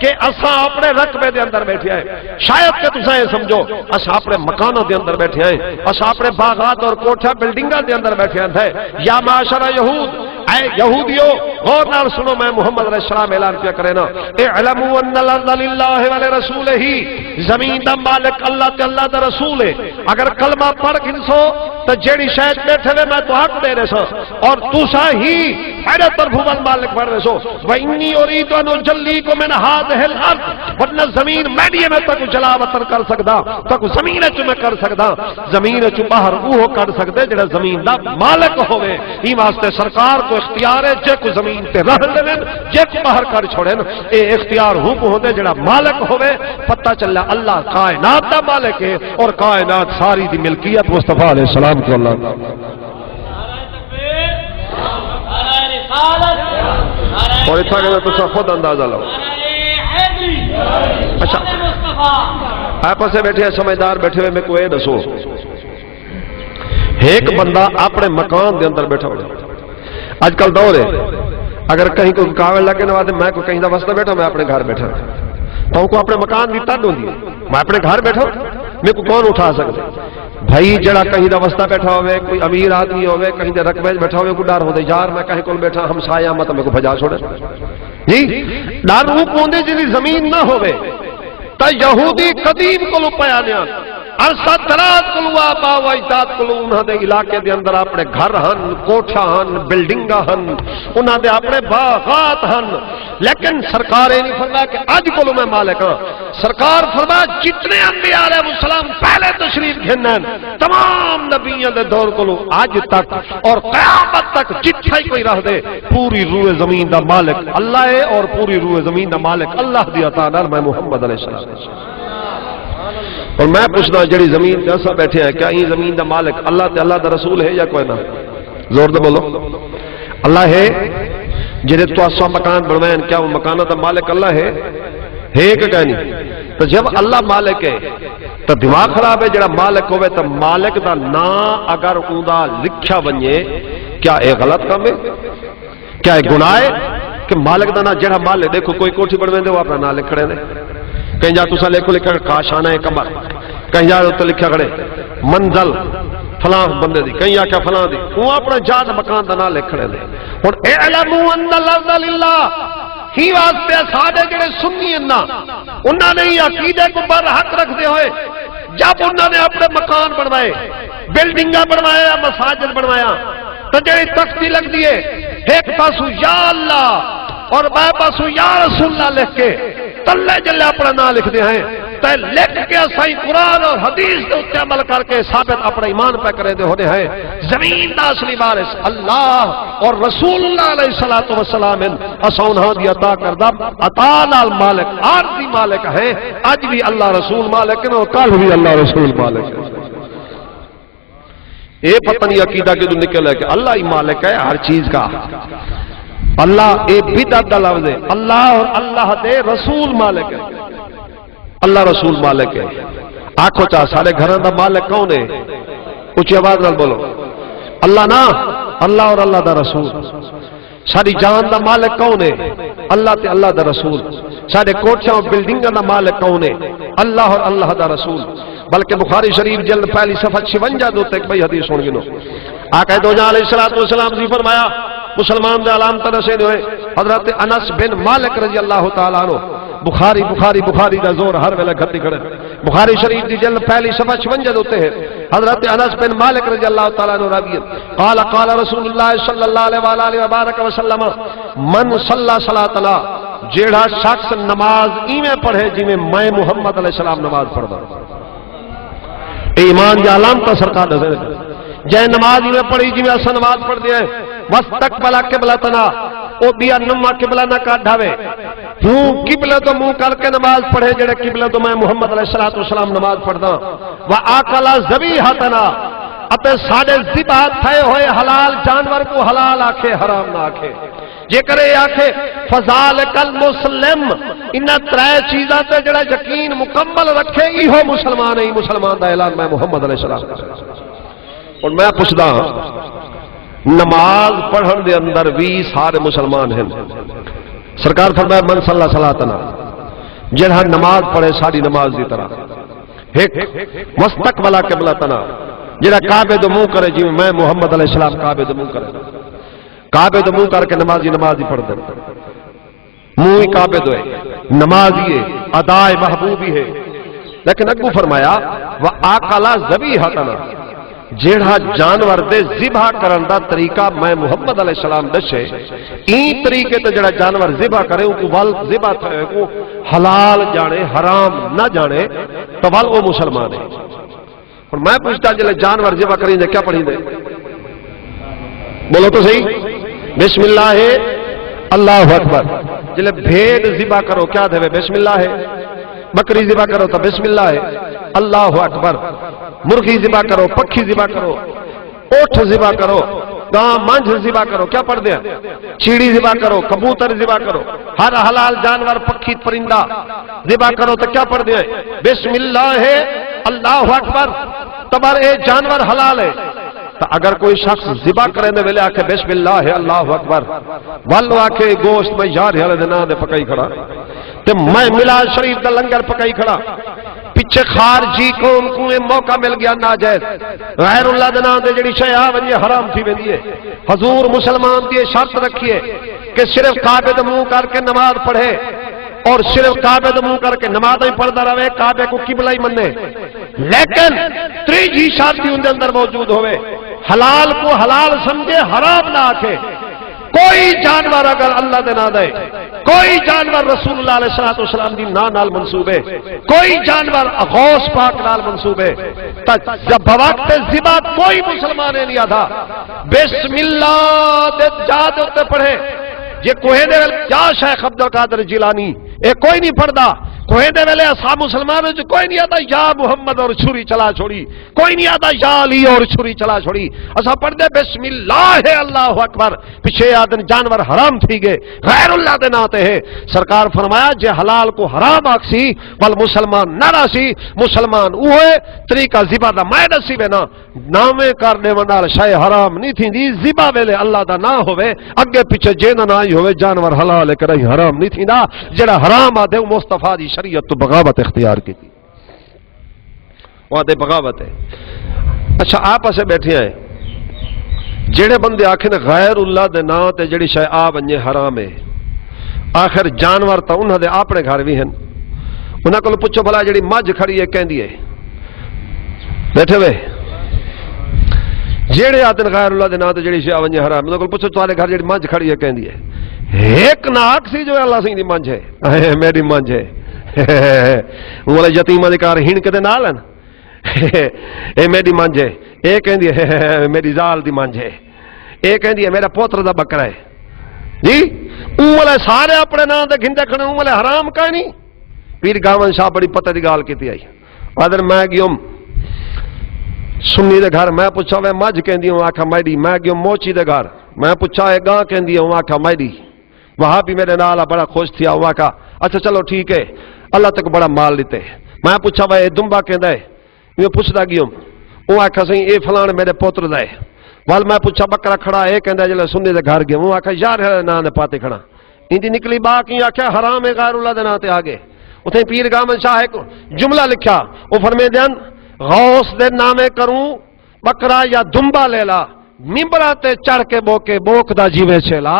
کہ اساں اپنے رقبے دے اندر بیٹھے ہیں، شاید کہ تسا یہ سمجھو اساں اپنے مکانوں دے اندر بیٹھے ہیں، اساں اپنے باغات اور کوٹھا بلڈنگاں دے اندر بیٹھے ہیں، یا معاشر یہود، اے یہودیو غور نال سنو، میں محمد علیہ السلام اعلان کیا کرے نا، اعلموا ان الارض للہ ولرسولہ، زمین دا مالک اللہ تے اللہ دا رسول ہے، اگر کلمہ پڑھ گنسو تو جیڑی شاید بیٹھے ہوئے میں تو حق دے رہے سو، اور تسا ہی میرے طرف مالک پڑھ رہے سو، وَإِنِّي أُرِيدُ أَنْ أُجَلِّيكُم مِّنْ هَٰذِهِ الْأَرْضِ، ورنہ زمین میڈیا میں تک جلا وطن کر سکدا، تک زمین چ میں کر سکدا، زمین چ باہر وہ کر سکدے جڑا زمین دا مالک ہوئے، ہی واسطے سرکار کو اختیار ہے، جے کو زمین تے رہ لین، جے کو باہر کر چھوڑن، اے اختیار ہو کو ہوندے جڑا مالک ہوئے، پتہ چلا اللہ کائنات دا مالک ہے، اور کائنات ساری دی ملکیت مصطفیٰ علیہ السلام کو اللہ دا۔ اور اتنا کہ تو خود اندازہ لو، اچھا آپس سے بیٹھے ہیں سمجھدار بیٹھے ہوئے، میں کو یہ دسو، ایک بندہ اپنے مکان دے اندر بیٹھا ہو، آج کل دور ہے، اگر کہیں کوئی کاغذ لگے نہ آتے میں کوئی کہیں دا واسطہ بیٹھا، میں اپنے گھر بیٹھا، تو کو اپنے مکان دی تد ہوندی ہے، میں اپنے گھر بیٹھا، میں کو کون اٹھا سکتے؟ بھائی جڑا کہیں دا واسطہ بیٹھا ہوئے، کوئی امیر آدمی ہوئے، کہیں دے رقبے بیٹھا ہوئے، کوئی ڈر ہوندے یار میں کہیں کول بیٹھا ہمسایہ مت میں کو بھجا چھوڑے، جی ڈر وہ کوندے جی زمین نہ ہوئے، تا یہودی قدیم کو پیا نیا عرصہ دراز کلو آبا و اجداد کلو انہاں دے علاقے دے اندر اپنے گھر ہن، کوٹھا ہن، بلڈنگاں ہن، انہاں دے اپنے باغات ہن، لیکن سرکار نہیں فرمایا کہ آج کلو میں مالک ہاں، سرکار فرمایا جتنے انبیاء علیہ السلام پہلے تشریف گھنن، تمام نبیوں دے دور کلو آج تک اور قیامت تک جتھا ہی کوئی رہ دے، پوری روح زمین دا مالک اللہ ہے، اور پوری روح زمین دا مالک اللہ دی عطا نال میں محمد علیہ السلام۔ اور میں پوچھنا جڑی زمین تے اساں بیٹھے ہیں، کیا یہ زمین دا مالک اللہ تے اللہ دا رسول ہے یا کوئی نہ؟ زور دے بولو، اللہ ہے جنہیں تو اسوا مکان بنوائیں، کیا وہ مکانہ دا مالک اللہ ہے کہ کہنی؟ تو جب اللہ مالک ہے تو دماغ خراب ہے جڑا مالک ہوئے تو مالک دا نا اگر اوندا لکھا بنیے کیا اے غلط کام ہے؟ کیا اے گناہ ہے کہ مالک دا نا جڑا مالک؟ دیکھو کوئی کوٹھی بنوائیں دے وہ اپنا نا لکھ رہے ہیں، کہیں جا تسا لکھو لکھا کاشانہ کمر، کہیں جا تو لکھا کھڑے منزل فلاں بندے دی، کہیں آکھا فلاں دی، وہ اپنا جاد مکان دا نا لکھ رہے ہیں۔ اور اعلموا ان الارض للہ ہی واسطے ساڈے جڑے سنی ہیں نا انہاں نے ہی عقیدے کو برحق رکھتے ہوئے جب انہوں نے اپنے مکان بنوائے، بلڈنگاں بنوایا، مساجد بنوایا، تو جڑی تختی لگ دیے ایک پاسو یا اللہ اور بائیں پاسو یا رسول اللہ لکھ کے تلے جلے اپنا نام لکھ دے ہیں، تو لکھ کے سائیں قرآن اور حدیث کے اتنے عمل کر کے ثابت اپنا ایمان پہ کرے دے ہونے ہیں۔ زمین دا اصلی وارث اللہ اور رسول اللہ علیہ السلام اسونہاں دی عطا کردہ عطا نال مالک عارضی مالک ہے، آج بھی اللہ رسول مالک ہے اور کل بھی اللہ رسول مالک ہے۔ اے پتہ نہیں عقیدہ کے دن نکل ہے کہ اللہ ہی مالک ہے ہر چیز کا۔ اللہ اے بدعت دا لفظ ہے، اللہ اور اللہ دے رسول مالک ہے، اللہ رسول مالک ہے۔ آنکھو چاہ سارے گھران دا مالک کون ہے؟ اچھی آواز نال بولو اللہ نا، اللہ اور اللہ دا رسول۔ ساری جان دا مالک کون ہے؟ اللہ تے اللہ دا رسول۔ سارے کوٹھیاں اور بلڈنگاں دا مالک کون ہے؟ اللہ اور اللہ دا رسول۔ بلکہ بخاری شریف جلد پہلی صفحہ 56 دو تک بھئی حدیث سن گنو، آقا دو جہاں علیہ السلام نے فرمایا مسلمان دے علامت نشین ہوئے حضرت انس بن مالک رضی اللہ تعالیٰ عنہ، بخاری دا زور ہر ویلے گھتی کھڑے، بخاری شریف دی جلد پہلی صفحہ 56 ہوتے ہیں، حضرت انس بن مالک رضی اللہ تعالیٰ عنہ راوی قال رسول اللہ صلی اللہ علیہ وآلہ وسلم من صلی صلاتنا، جیڑا شخص نماز ایویں پڑھے جی میں محمد علیہ السلام نماز پڑھدا، ایمان دی علامت سرکار دے جے نماز ہی میں پڑھی جی میں اسا نماز پڑھ دیا ہے، واستقبل قبلتنا او بیا نما قبلہ نہ کاڈھاوے، ہوں قبلہ تو منہ کر کے نماز پڑھے جڑے قبلہ تو میں محمد علیہ السلام نماز پڑھدا، واکل ذبیحتنا اتے ساڈے ذبح تھے ہوئے حلال جانور کو حلال آکھے حرام نہ آکھے، جے کرے آکھے فذالک المسلم، انہاں ترے چیزاں تے جڑا یقین مکمل رکھے ایہو مسلمان ہے، مسلمان دا اعلان میں محمد علیہ السلام۔ اور میں پوچھدا نماز پڑھن دے اندر بھی سارے مسلمان ہیں، سرکار فرمایا من صلی صلاتنا، جڑا نماز پڑھے ساری نماز دی طرح، ایک مستقبل قبلتنا، جڑا کعبے دے منہ کرے جی میں محمد علیہ السلام کعبے دے منہ کرے، کعبے دے منہ کر کے نماز ہی پڑھ دے، منہ ہی کعبے دے نماز ہی ہے، ادائے محبوب ہی ہے، لیکن اگو فرمایا وآکل ذبیحتنا، جیڑا جانور دے ذبح کرن دا طریقہ میں محمد علیہ السلام دسے، این طریقے تے جڑا جانور ذبح کرے ان کو ول ذبح تھے کو حلال جانے حرام نہ جانے تو ول وہ مسلمان ہے۔ اور میں پوچھتا جلے جانور ذبح کریں دے کیا پڑھیں دے؟ بولو تو صحیح، بسم اللہ ہے اللہ اکبر، جلے بھیڑ ذبح کرو کیا دے بسم اللہ ہے، بکری ذبح کرو تو بسم اللہ ہے اللہ اکبر، مرغی ذبح کرو، پکھی ذبح کرو، اونٹ ذبح کرو، گاں مانجھ ذبح کرو کیا پڑھ دیا، چیڑی ذبح کرو، کبوتر ذبح کرو، ہر حلال جانور پکھی پرندہ ذبح کرو تو کیا پڑھ دیا بسم اللہ ہے اللہ اکبر، تبر اے جانور حلال ہے۔ تو اگر کوئی شخص ذبح کرنے دے ویلے آکھے بسم اللہ ہے اللہ اکبر، والو آکھے گوشت میں یار ہلے دے نا دے پکائی کھڑا، تے میں میلاد شریف دا لنگر پکائی کھڑا، پیچھے خارجی قوم کو موقع مل گیا ناجائز غیر اللہ دے نام دے جڑی شے آ ونجے حرام تھی ویندی ہے، حضور مسلمان دی شرط رکھیے کہ صرف کعبے دے منہ کر کے نماز پڑھے، اور صرف کعبے دے منہ کر کے نماز ہی پڑھدا رہے، کعبے کو قبلہ ہی منے، لیکن تیجی شرط ان دے اندر موجود ہوئے، حلال کو حلال سمجھے حرام نہ آکھے، کوئی جانور اگر اللہ دے نہ دے، کوئی جانور رسول اللہ علیہ السلام دی نا نال منصوب ہے، کوئی جانور غوث پاک نال منصوب ہے، جب بوقت ذبح کوئی مسلمان نہیں آدھا بسم اللہ دے جاد ہوتے پڑھے، یہ کوہے دے جا شیخ عبدالقادر جیلانی اے کوئی نہیں پڑھدا، کوئی دے ویلے اصحاب مسلمانوں جو کوئی نہیں آتا یا محمد اور چھری چلا چھوڑی، کوئی نہیں آتا یا علی اور چھری چلا چھوڑی، اسا پڑھ دے بسم اللہ اللہ اکبر، پیچھے آدن جانور حرام تھی گئے غیر اللہ دے ناتے ہے۔ سرکار فرمایا جے حلال کو حرام آکسی بل مسلمان نہ راسی، مسلمان اوہے طریقہ ذبح دا میں دسی وے نا، نامے کرنے ونال شے حرام نہیں تھی دی، ذبح ویلے اللہ دا نہ ہوئے، اگے پیچھے جینا نہ ہی ہوئے، جانور حلال کرے حرام نہیں تھی دا، جڑا حرام آدھے مصطفیٰ دی شریعت تو بغاوت اختیار کی تھی، وہ آدھے بغاوت ہے۔ اچھا آپ اسے بیٹھے ہیں جڑے بندے آکھیں غیر اللہ دے نا تے جڑی شے آ ونجے حرام ہے، آخر جانور تا انہاں دے اپنے گھر بھی ہیں، انہاں کو پوچھو بھلا جڑی مجھ کھڑی ہے کہندی ہے بیٹھے ہوئے جیڑے آدن غیر اللہ دے نا تے جڑی شے آ ونجے حرام، انہاں کو پوچھو تواڈے گھر جڑی مجھ کھڑی ہے کہندی ہے ایک ناک سی جو اللہ سی دی مجھ ہے، میری مجھ ہے، وہ یتیمہ دے کار ہن کدے نال ہیں، اے میری مجھ ہے، اے کہندی ہے میری زال دی مجھ ہے، اے کہندی ہے میرا پوتر دا بکرا ہے، جی اولے سارے اپنے نام دے گھندے کھڑے، اولے حرام کا نہیں۔ پیر گاون شاہ بڑی پتہ دی گال کیتی آئی، ادھر میں گیوم سنی دے گھر، میں پوچھا وے مجھ کہندی ہوں، آکھا میڈی، میں گیوم موچی دے گھر، میں پوچھا اے گاں کہندی ہوں، آکھا میڈی، وہاں بھی میرے نال بڑا خوش تھیا، وہ آکھا اچھا چلو ٹھیک ہے اللہ تک بڑا مال لیتے، میں پوچھا وے دمبا کہندا ہے، میں پوچھدا گیوم، وہ آکھا سہی اے فلان میرے پوتر دا ہے، وال میں پوچھا بکرا کھڑا اے کہندا جلے سنی دے گھر گیا، وہ آکھا یار نا دے پاتے کھڑا، اندی نکلی با کی آکھیا حرام ہے غیر اللہ دے نا تے آگے، اتھے پیر گامن شاہ ایک جملہ لکھا، وہ فرمے دین غوث دے نامے کروں بکرا یا دمبا لے لا، ممبرہ تے چڑھ کے بوکے بوک دا جیوے چھلا،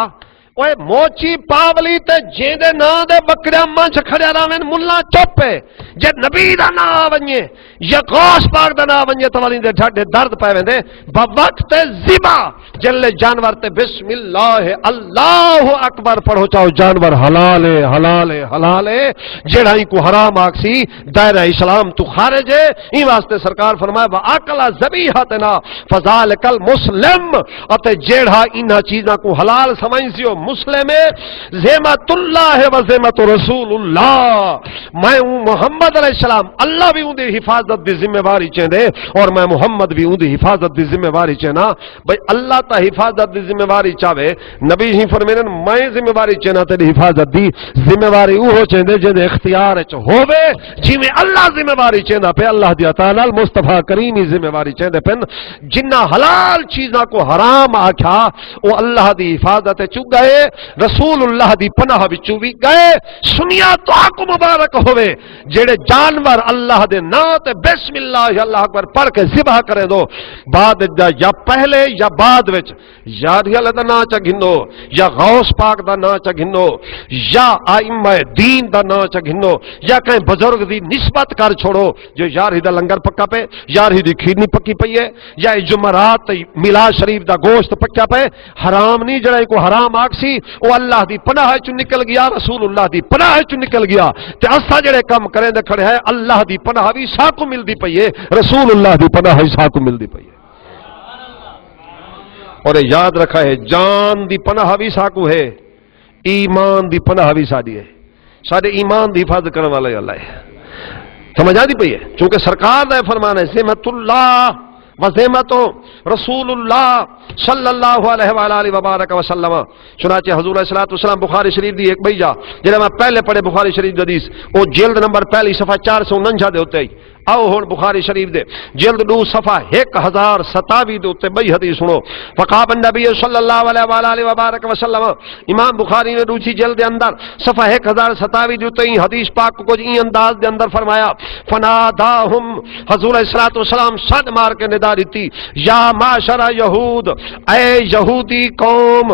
اوے موچی پاولی تے جیندے نا دے بکریا منچ کھڑیا راوین ملا چوپے، جے نبی دا نا ونجے یا غوث پاک دا نا ونجے تو والین دے ڈھڈے درد پائے ویندے، بوقت ذبح جلے جانور تے بسم اللہ اللہ اکبر پڑھو چاہو جانور حلال ہے حلال ہے حلال ہے، جیڑا ہی کو حرام آکسی دائرہ اسلام تو خارج ہے، ہی واسطے سرکار فرمائے وَآکَلَ ذَبِیحَتِنَا فَذَالِکَ الْمُسْلِمُ، اتے جیڑا انہا چیزاں کو حلال سمجھسیو مسلم زیمت اللہ و زیمت رسول اللہ، میں ہوں محمد علیہ السلام، اللہ بھی ہوں دی حفاظت دی ذمہ واری چاہے اور میں محمد بھی ہوں دی حفاظت دی ذمہ واری چاہنا، بھئی اللہ تا حفاظت دی ذمہ واری چاہے، نبی ہی فرمینن میں ذمہ واری چاہنا تیری حفاظت دی ذمہ واری وہ چاہے جن اختیار ہوئے، جی میں اللہ ذمہ واری چاہنا پہ اللہ دی تعالیٰ مصطفیٰ کریمی ذمہ واری چاہنے پہ، جنہ حلال چیزاں کو حرام آکھا وہ اللہ دی حفاظت چک گئے، رسول اللہ دی پناہ بچو بھی گئے، سنیا تو آکو مبارک ہوئے جیڑے جانور اللہ دے نا تے بسم اللہ اللہ اکبر پڑھ کے ذبح کرے دو، بعد یا پہلے یا بعد وچ یا ریال دا نا چا گھنو یا غوث پاک دا نا چا گھنو یا آئمہ دین دا نا چا گھنو یا کہیں بزرگ دی نسبت کر چھوڑو، جو یار ہی دا لنگر پکا پہ، یار ہی دی کھیرنی پکی پئی ہے، یا جمعرات میلاد شریف دا گوشت پکا پہ، حرام نہیں جڑے کو حرام آکسی وہ اللہ دی پناہ چو نکل گیا، رسول اللہ دی پناہ چو نکل گیا، تے اسا جڑے کم کریں دے کھڑے ہیں اللہ دی پناہ بھی ساکو مل دی پئی ہے، رسول اللہ دی پناہ بھی ساکو مل دی پئی ہے، اور یاد رکھا ہے جان دی پناہ بھی ساکو ہے، ایمان دی پناہ بھی ساڈی ہے، ساڈے ایمان دی حفاظت کرنے والا اللہ ہے، سمجھ آتی پئی ہے، چونکہ سرکار دا فرمان ہے ذمت اللہ وذمت رسول اللہ صلی اللہ علیہ وآلہ وبارک وسلم، چنانچہ حضور علیہ السلام بخاری شریف دی ایک بھیجا جنہیں میں پہلے پڑھے بخاری شریف دی حدیث، وہ جلد نمبر پہلی صفحہ 449 دے ہوتے ہی، آؤ ہون بخاری شریف دے جلد 2 صفحہ 1027 دے ہوتے بھئی حدیث سنو، فقاب النبی صلی اللہ علیہ وآلہ وبارک وسلم، امام بخاری نے دوسری جلد اندر صفحہ 1027 دے ہوتے ہی حدیث پاک کو کچھ این انداز دے اندر فرمایا، فناداہم، حضور علیہ السلام صد مار کے ندا دیتی، یا معاشر یہود، اے یہودی قوم،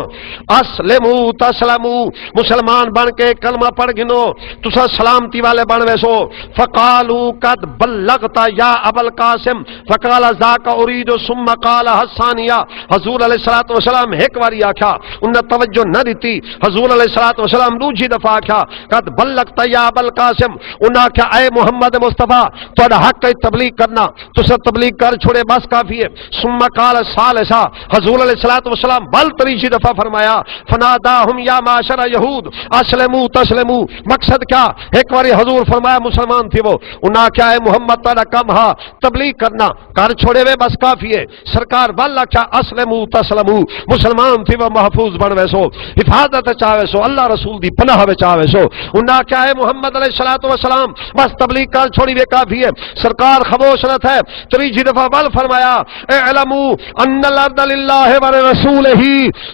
اسلمو تسلمو، مسلمان بن کے کلمہ پڑھ گنو، تسا سلامتی والے بن ویسو، فقالو قد بل بلغت یا ابا القاسم فقال ذاک اريد ثم قال حسانیہ. حضور علیہ الصلوۃ والسلام ایک باری آکھا انہیں توجہ نہ دیتی. حضور علیہ الصلوۃ والسلام دوسری دفعہ آکھا قد بلغت یا ابا القاسم. انہاں آکھا اے محمد مصطفیٰ تہاڈا حق ہے تبلیغ کرنا, تسا تبلیغ کر چھوڑے بس کافی ہے. ثم قال ثالثا. حضور علیہ الصلوۃ والسلام بل تیسری دفعہ فرمایا فناداہم یا معاشر یہود اسلموا تسلموا. مقصد کیا؟ ایک باری حضور فرمایا مسلمان تھے وہ, انہاں کیا ہے محمد تہاڈا کم ہا تبلیغ کرنا, کر چھوڑے وے بس کافی ہے. سرکار والا کیا اسلموا تسلموا. مسلمان تھے وہ محفوظ بن ویسو, حفاظت چاہے سو, اللہ رسول دی پناہ میں چاہے سو. انہاں کیا ہے محمد علیہ الصلوۃ والسلام بس تبلیغ کر چھوڑی وے کافی ہے. سرکار خاموش نہ تھے, تیسری دفعہ بل فرمایا اعلموا ان الارض للہ ولرسولہ.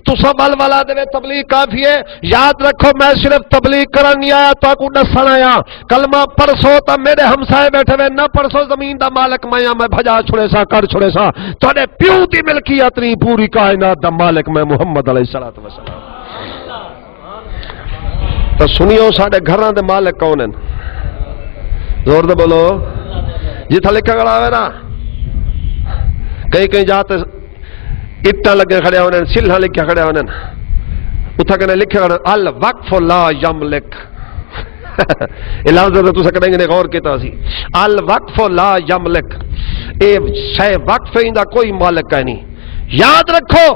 تو سب بل والا دے تبلیغ کافی ہے. یاد رکھو میں صرف تبلیغ کرن نہیں آیا تو کو نسن آیا. کلمہ پرسو تا میرے ہمسائے بیٹھے ہوئے نہ پرسو زمین دا مالک میں بھجا چھڑے سا کر چھڑے سا. تھوڑے پیو دی ملکیت نہیں, پوری کائنات دا مالک میں محمد علیہ الصلوۃ والسلام. تو سنیو ساڈے گھراں دے مالک کون ہیں؟ زور دے بولو. جتھا لکھا کھڑا ہوئے نا کہیں جاتے اٹا لگے کھڑے ہونے, سلہاں لکھے کھڑے ہونے, اتھا کہنے لکھے کھڑے الوقف لا یملک. یہ لفظ تو سکڑیں گے غور کیتا سی. الوقف لا یملک, اے شے وقف ایندا کوئی مالک ہے نہیں. یاد رکھو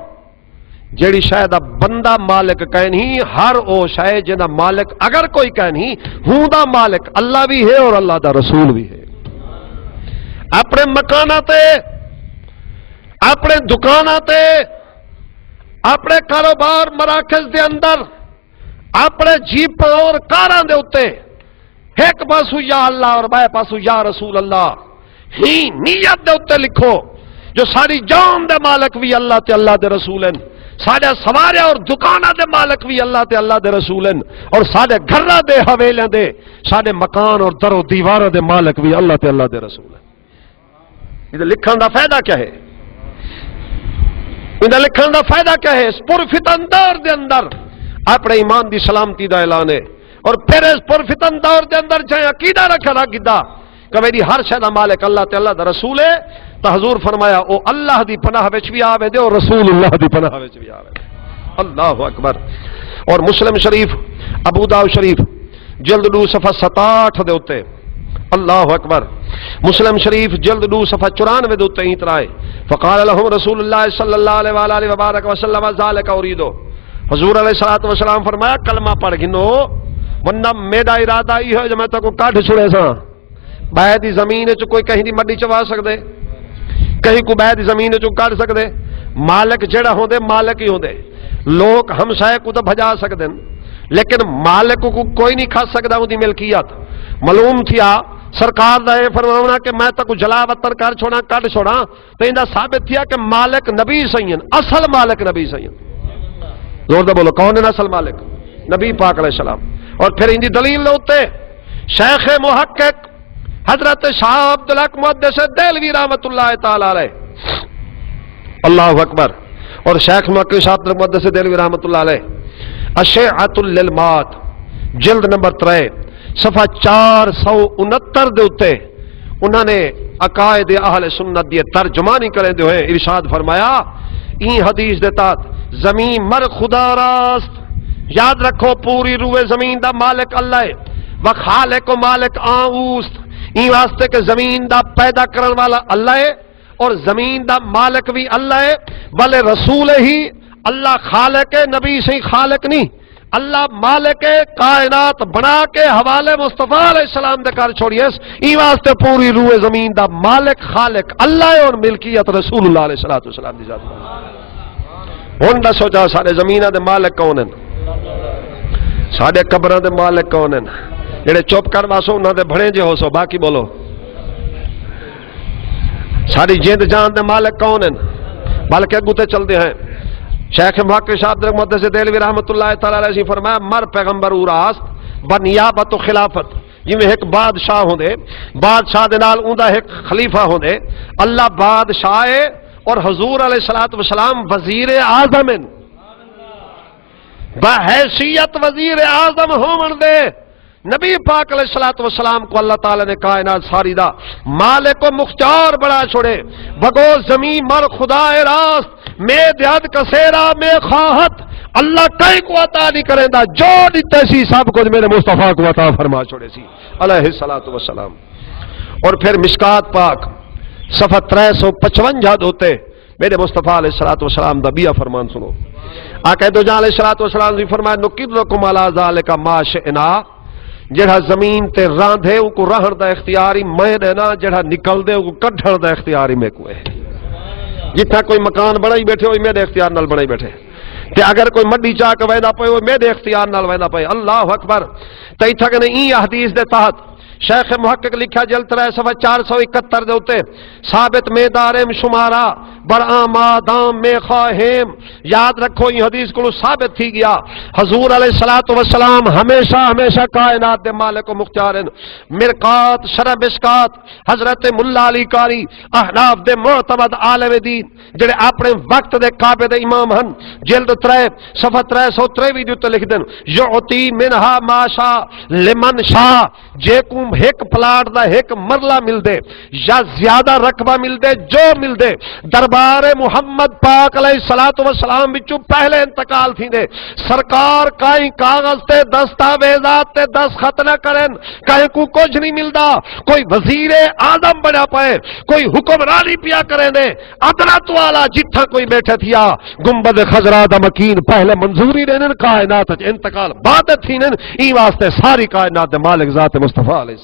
جیڑی شے دا بندہ مالک کہیں نہیں, ہر او شے جندا مالک اگر کوئی کہیں نہیں ہوں دا مالک اللہ بھی ہے اور اللہ دا رسول بھی ہے. اپنے مکاناتے, اپنے دکاناتے, اپنے کاروبار مراکز دے اندر, اپنے جیپ اور کاراں دے اتے ایک پاسو یا اللہ اور بائے پاسو یا رسول اللہ ہی نیت دے اتے لکھو جو ساری جان دے مالک بھی اللہ تے اللہ دے رسول ہیں, ساڑے سوارے اور دکانہ دے مالک بھی اللہ تے اللہ دے رسول ہیں, اور ساڑے گھرہ دے حویلیں دے ساڑے مکان اور در و دیوارہ دے مالک بھی اللہ تے اللہ دے رسول ہیں. یہ لکھن دا فائدہ کیا ہے؟ یہ لکھن دا فائدہ کیا ہے؟ اس پرفتن دور دے اندر اپنے ایمان دی سلامتی دا اعلان ہے, اور پھر اس پرفتن دور دے اندر چاہے عقیدہ رکھا نا گدہ کہ میری ہر شے دا مالک اللہ تے اللہ دا رسول ہے. تو حضور فرمایا او اللہ دی پناہ وچ بھی آوے دے اور رسول اللہ دی پناہ وچ بھی آوے دے. اللہ اکبر. اور مسلم شریف ابو داؤد شریف جلد 2 صفحہ 67 دے اتے, اللہ اکبر. مسلم شریف جلد 2 صفحہ 94 دے اتے ہی ترائے فقال لهم رسول اللہ صلی اللہ علیہ وآلہ وبارک وسلم ذالک اریدو. حضور علیہ الصلوۃ والسلام فرمایا کلمہ پڑھ گنو ورنہ میرا ارادہ یہ ہے جو میں تکو کاٹ چھڑے سا. بائے دی زمین چ کوئی کہیں دی مڈی چوا سکدے, کہیں کو بائے دی زمین چ کاٹ سکدے. مالک جڑا ہوندے مالک ہی ہوندے. لوگ ہمسائے کو تو بھجا سکدے لیکن مالک کو کوئی نہیں کھا سکدا اودی ملکیت. معلوم تھیا سرکار دا یہ فرماونا کہ میں تکو جلا وطن کر چھوڑا کٹ چھوڑا تو اندا ثابت تھیا کہ مالک نبی سین, اصل مالک نبی سین. زور دے بولو کون ہے اصل مالک؟ نبی پاک علیہ السلام. اور پھر اندی دلیل ہوتے شیخ محقق حضرت شاہ عبدالحق محدث دہلوی رحمت اللہ تعالی علیہ, اللہ اکبر. اور شیخ محقق شاہ عبدالحق محدث دہلوی رحمت اللہ علیہ اشعۃ للمات جلد نمبر 3 صفحہ 469 دے اتے انہوں نے عقائد اہل سنت دی ترجمانی کریں دے ہوئے ارشاد فرمایا این حدیث دیتا زمین مر خدا راست. یاد رکھو پوری روئے زمین دا مالک اللہ ہے, وخالق و مالک آؤست. این واسطے کہ زمین دا پیدا کرن والا اللہ ہے اور زمین دا مالک بھی اللہ ہے, بلے رسول ہی اللہ خالق ہے, نبی سے خالق نہیں. اللہ مالک کائنات بنا کے حوالے مصطفیٰ علیہ السلام دے کر چھوڑیس. این واسطے پوری روئے زمین دا مالک خالق اللہ ہے اور ملکیت رسول اللہ علیہ السلام دی ذات. ہن دسو جا سارے زمینہ دے مالک کون ہیں؟ سارے قبراں دے مالک کون ہیں؟ جڑے چپ کر واسو انہاں دے بھڑے جے ہو سو, باقی بولو. ساری جیند جان دے مالک کون ہیں؟ بلکہ اگوتے چل دے ہیں. شیخ محقق شاہ عبدالحق محدث دہلوی رحمت اللہ تعالی علیہ سے فرمایا مر پیغمبر اوراست بنیابت و خلافت. جی میں ایک بادشاہ ہوندے, بادشاہ دے نال اوندا ایک خلیفہ ہوندے. اللہ بادشاہ ہے اور حضور علیہ الصلوۃ والسلام وزیر اعظم ہیں. بحیثیت وزیر اعظم ہون دے نبی پاک علیہ السلام کو اللہ تعالی نے کائنات ساری دا مالک و مختار بڑا چھوڑے بگو زمین مر خدا راست میں دیاد کسیرا میں خواہت اللہ کئی کو عطا نہیں کریں دا جو دیتے سی سب کچھ میرے مصطفیٰ کو عطا فرما چھوڑے سی علیہ السلام. اور پھر مشکات پاک صفحہ 355 ہوتے میرے مصطفیٰ علیہ السلام دا بیا فرمان سنو. آقا دو جان علیہ السلام نے فرمایا نقرکم علی ذالک ما شئنا جڑا زمین تے راندھے او کو رہن دا اختیاری میں دینا جڑا نکل دے او کو کڈھن دا اختیاری میں کو ہے. جتھا کوئی مکان بنائی بیٹھے ہوئی میرے اختیار نال بنائی بیٹھے تے اگر کوئی مڈی چاہ کے ویندا پے ہوئی میرے اختیار نال ویندا پے. اللہ اکبر. تے ایتھا کنے این حدیث دے تحت شیخ محقق لکھا جلد 3 صفحہ 471 دے اوتے ثابت میں دارم شمارا برآم آدام میں خواہم. یاد رکھو یہ حدیث کو ثابت تھی گیا حضور علیہ السلام ہمیشہ کائنات دے مالک و مختارن. مرقات شرح مشکات حضرت ملا علی قاری احناف دے معتمد عالم دین جڑے اپنے وقت دے قابل دے امام ہن جلد 3 صفحہ 323 دے تے لکھ دین یعطی منہا ما شاء لمن شاء جے کو ایک پلاٹ دا ایک مرلہ مل دے یا زیادہ رقبہ مل دے جو مل دے دربار محمد پاک علیہ السلام بچو پہلے انتقال تھی دے سرکار کائیں کاغذ تے دستاویزات تے دستخط نہ کریں کہیں کو کچھ نہیں ملدا کوئی وزیر اعظم بنا پائے کوئی حکمرانی پیا کریں دے ادنا تو والا جتھا کوئی بیٹھے تھیا گنبد خضرا دا مکین پہلے منظوری دینن کائنات انتقال بعد تھینن ای واسطے ساری کائنات دے مالک ذات مصطفیٰ علیہ السلام.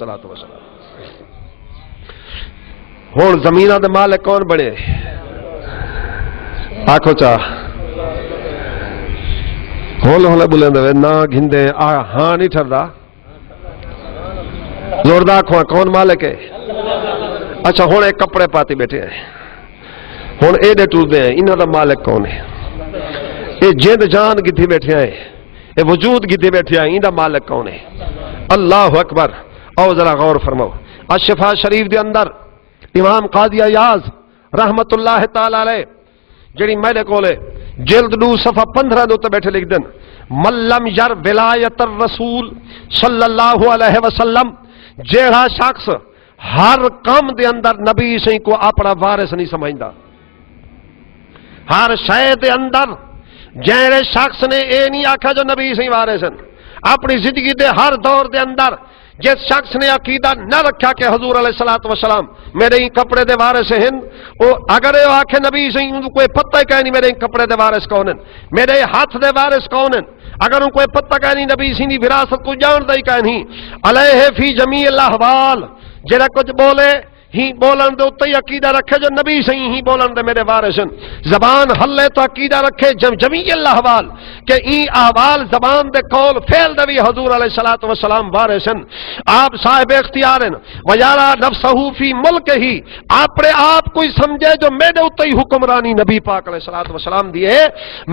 ہون زمینہ دے مالک کون بڑے آکھو چاہ ہولے بلیں دے نا گھندے ہاں نہیں ٹھردا زوردہ کھواں کون مالک ہے. اچھا ہون ایک کپڑے پاتی بیٹھے ہیں ہون اے دے ٹور دے ہیں انہاں دا مالک کون ہے. اے جند جان گتھی بیٹھے ہیں اے وجود گتھی بیٹھے ہیں ان دا مالک کون ہے. اللہ اکبر. او ذرا غور فرماؤ الشفاء شریف دے اندر امام قاضی ایاز رحمت اللہ تعالی علیہ جڑی میرے کولے جلد 2 صفحہ 15 دے تے بیٹھے لکھ دین من لم یر ولایت الرسول صلی اللہ علیہ وسلم جیڑا شخص ہر کام دے اندر نبی سی کو اپنا وارث نہیں سمجھدا ہر شے دے اندر جیڑے شخص نے اے نہیں آکھا جو نبی سی وارث ہیں اپنی زندگی دے ہر دور دے اندر جس شخص نے عقیدہ نہ رکھا کہ حضور علیہ السلام میرے ہی کپڑے دے وارث ہیں اگر یہ آکھے نبی سے کوئی پتہ ہی کہہ نہیں میرے ہی کپڑے دے وارث کون ہیں میرے ہاتھ دے وارث کون ہیں اگر ان کوئی پتہ کہہ نہیں نبی سی دی وراثت کو جان دے کہہ نہیں علیہ فی جمیع الاحوال جڑا کچھ بولے ہی بولن دے اتے عقیدہ رکھے جو نبی سے ہی بولن دے میرے وارثن زبان ہلے تو عقیدہ رکھے جمیع الاحوال کہ این احوال زبان دے قول فعل دے بھی حضور علیہ السلام وارثن آپ صاحب اختیارن ویارا نفسہ فی ملک ہی اپنے آپ کوئی سمجھے جو میرے اتے ہی حکمرانی نبی پاک علیہ السلام دیے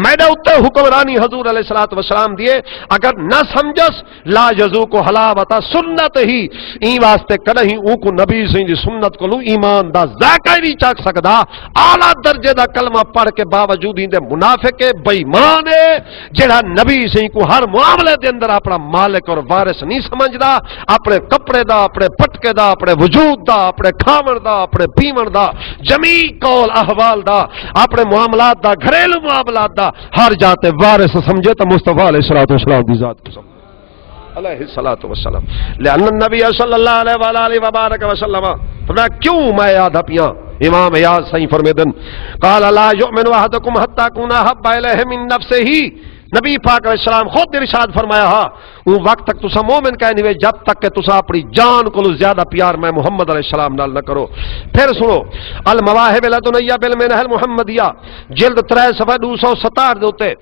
میرے اتے حکمرانی حضور علیہ السلام دیے اگر نہ سمجھس لا یذوق حلاوت سنت ہی این واسطے کدی او کو نبی سے دی سنت کو ایمان دا ذائقہ نہیں چاک سکدا اعلی درجے دا کلمہ پڑھ کے باوجود ہی دے منافق بے ایمان ہے جڑا نبی سے کو ہر معاملے دے اندر اپنا مالک اور وارث نہیں سمجھدا اپنے کپڑے دا اپنے پٹکے دا اپنے وجود دا اپنے کھاون دا اپنے پیون دا جمیع قول احوال دا اپنے معاملات دا گھریلو معاملات دا ہر جاتے وارث سمجھے تو مصطفیٰ علیہ السلام دی ذات کو سمجھے علیہ السلام لأن النبی صلی اللہ علیہ وآلہ وبارک وسلم فرمایا کیوں میں آدھا پیاں امام ایاز صحیح فرمیدن قال لا یؤمن احدکم حتی اکون احب الیہ من نفسہ نبی پاک علیہ السلام خود ارشاد فرمایا ہاں وہ وقت تک تسا مومن کہنے ہوئے جب تک کہ تسا اپنی جان کو زیادہ پیار میں محمد علیہ السلام نال نہ کرو. پھر سنو المواہب لدنیہ بالمنہ المحمدیہ جلد 3 صفحہ 267 دوتے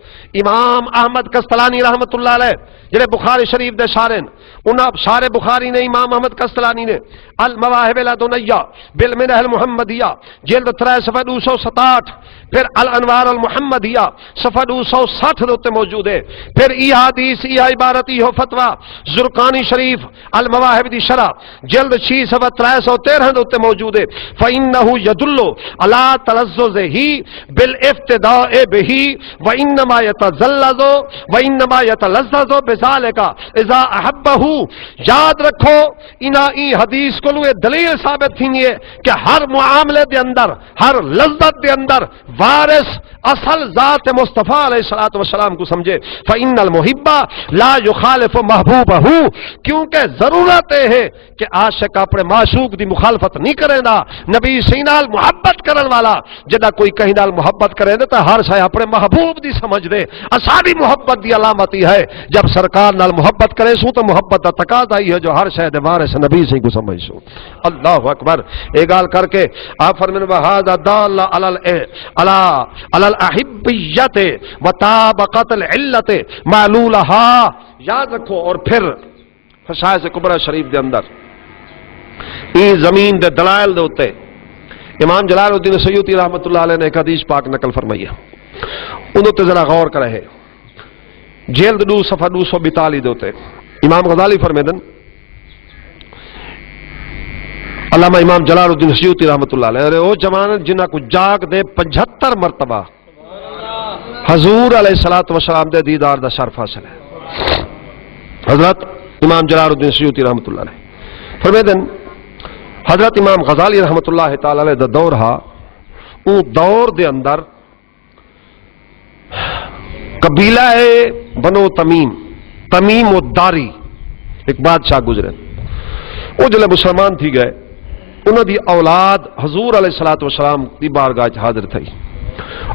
امام احمد کستلانی رحمت اللہ علیہ جنہیں بخاری شریف دے شارن انہاں شار بخاری نے امام احمد کستلانی نے المواہب لدنیہ بالمنہ المحمدیہ جلد 3 صفحہ 267 پھر الانوار المحمدیہ صفحہ 260 دوتے موجود ہے. پھر یہ حدیث یہ عبارت یہ فتوی زرقانی شریف المواہب دی شرح جلد 6 صفحہ 313 دے تے موجود ہے. فإنه يدل على تلذذه بالافتداء به وإنما يتلذذ بذلك اذا احبه. یاد رکھو ای حدیث کو یہ دلیل ثابت تھی ہے کہ ہر معاملے دے اندر ہر لذت دے اندر وارث اصل ذات مصطفیٰ علیہ الصلوۃ والسلام کو سمجھے. فإن المحب لا يخالف محبوبه. کیونکہ ضرورت ہے کہ عاشق اپنے معشوق دی مخالفت نہیں کرے نا. نبی سی نال محبت کرن والا جدا کوئی کہیں نال محبت کرے نا تو ہر شے اپنے محبوب دی سمجھ دے. اساڈی محبت دی علامت ہی ہے جب سرکار نال محبت کرے سو تو محبت دا تقاضا ہی ہے جو ہر شے دے وارث نبی سی کو سمجھ سو. اللہ اکبر. ایک گال کر کے آپ فرمانے وہذا دال علی الاحبیت وطابقت العلت معلولها. یاد رکھو. اور پھر فشائش کبرا شریف دے اندر این زمین دے دلائل دے ہوتے امام جلال الدین سیوطی رحمت اللہ علیہ نے ایک حدیث پاک نقل فرمائی ہے. انہوں تے ذرا غور کرے ہے. جلد 2 صفحہ 242 دے ہوتے امام غزالی فرمیدن علامہ امام جلال الدین سیوطی رحمت اللہ علیہ او جوان جنہ کو جاگ دے 75 مرتبہ حضور علیہ السلام دے دیدار دا شرف حاصل ہے. حضرت امام جلال الدین سیوطی رحمت اللہ علیہ فرمیدن حضرت امام غزالی رحمت اللہ تعالی علیہ دا دور ہا. او دور دے اندر قبیلہ بنو تمیم و داری ایک بادشاہ گزرے. وہ جلے مسلمان تھی گئے انہوں دی اولاد حضور علیہ السلام دی بارگاہ حاضر تھی.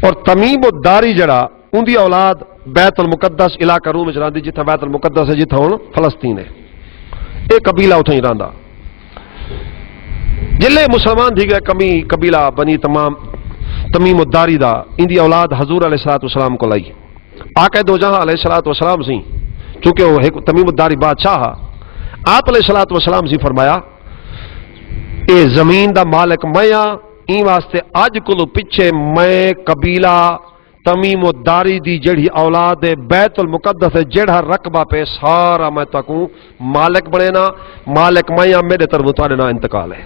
اور تمیم و داری جڑا ان دی اولاد بیت المقدس علاقہ روم میں رہندی جتھا بیت المقدس ہے جتھا ہن فلسطین ہے. ایک قبیلہ اتھے ہی رہندا. جلے مسلمان تھی گئے قبیلہ بنی تمیم الداری دا ان دی اولاد حضور علیہ السلام کو لائی. آقا دو جہاں علیہ السلام سی چونکہ وہ تمیم الداری بادشاہ آپ علیہ السلام سی فرمایا اے زمین دا مالک میں این واسطے اج کلو پیچھے میں قبیلہ تمیم الداری دی جڑی اولاد بیت المقدس جڑا رقبہ پہ سارا میں تکوں مالک بنے نا. مالک میں میرے طرف تواڈے نا انتقال ہے.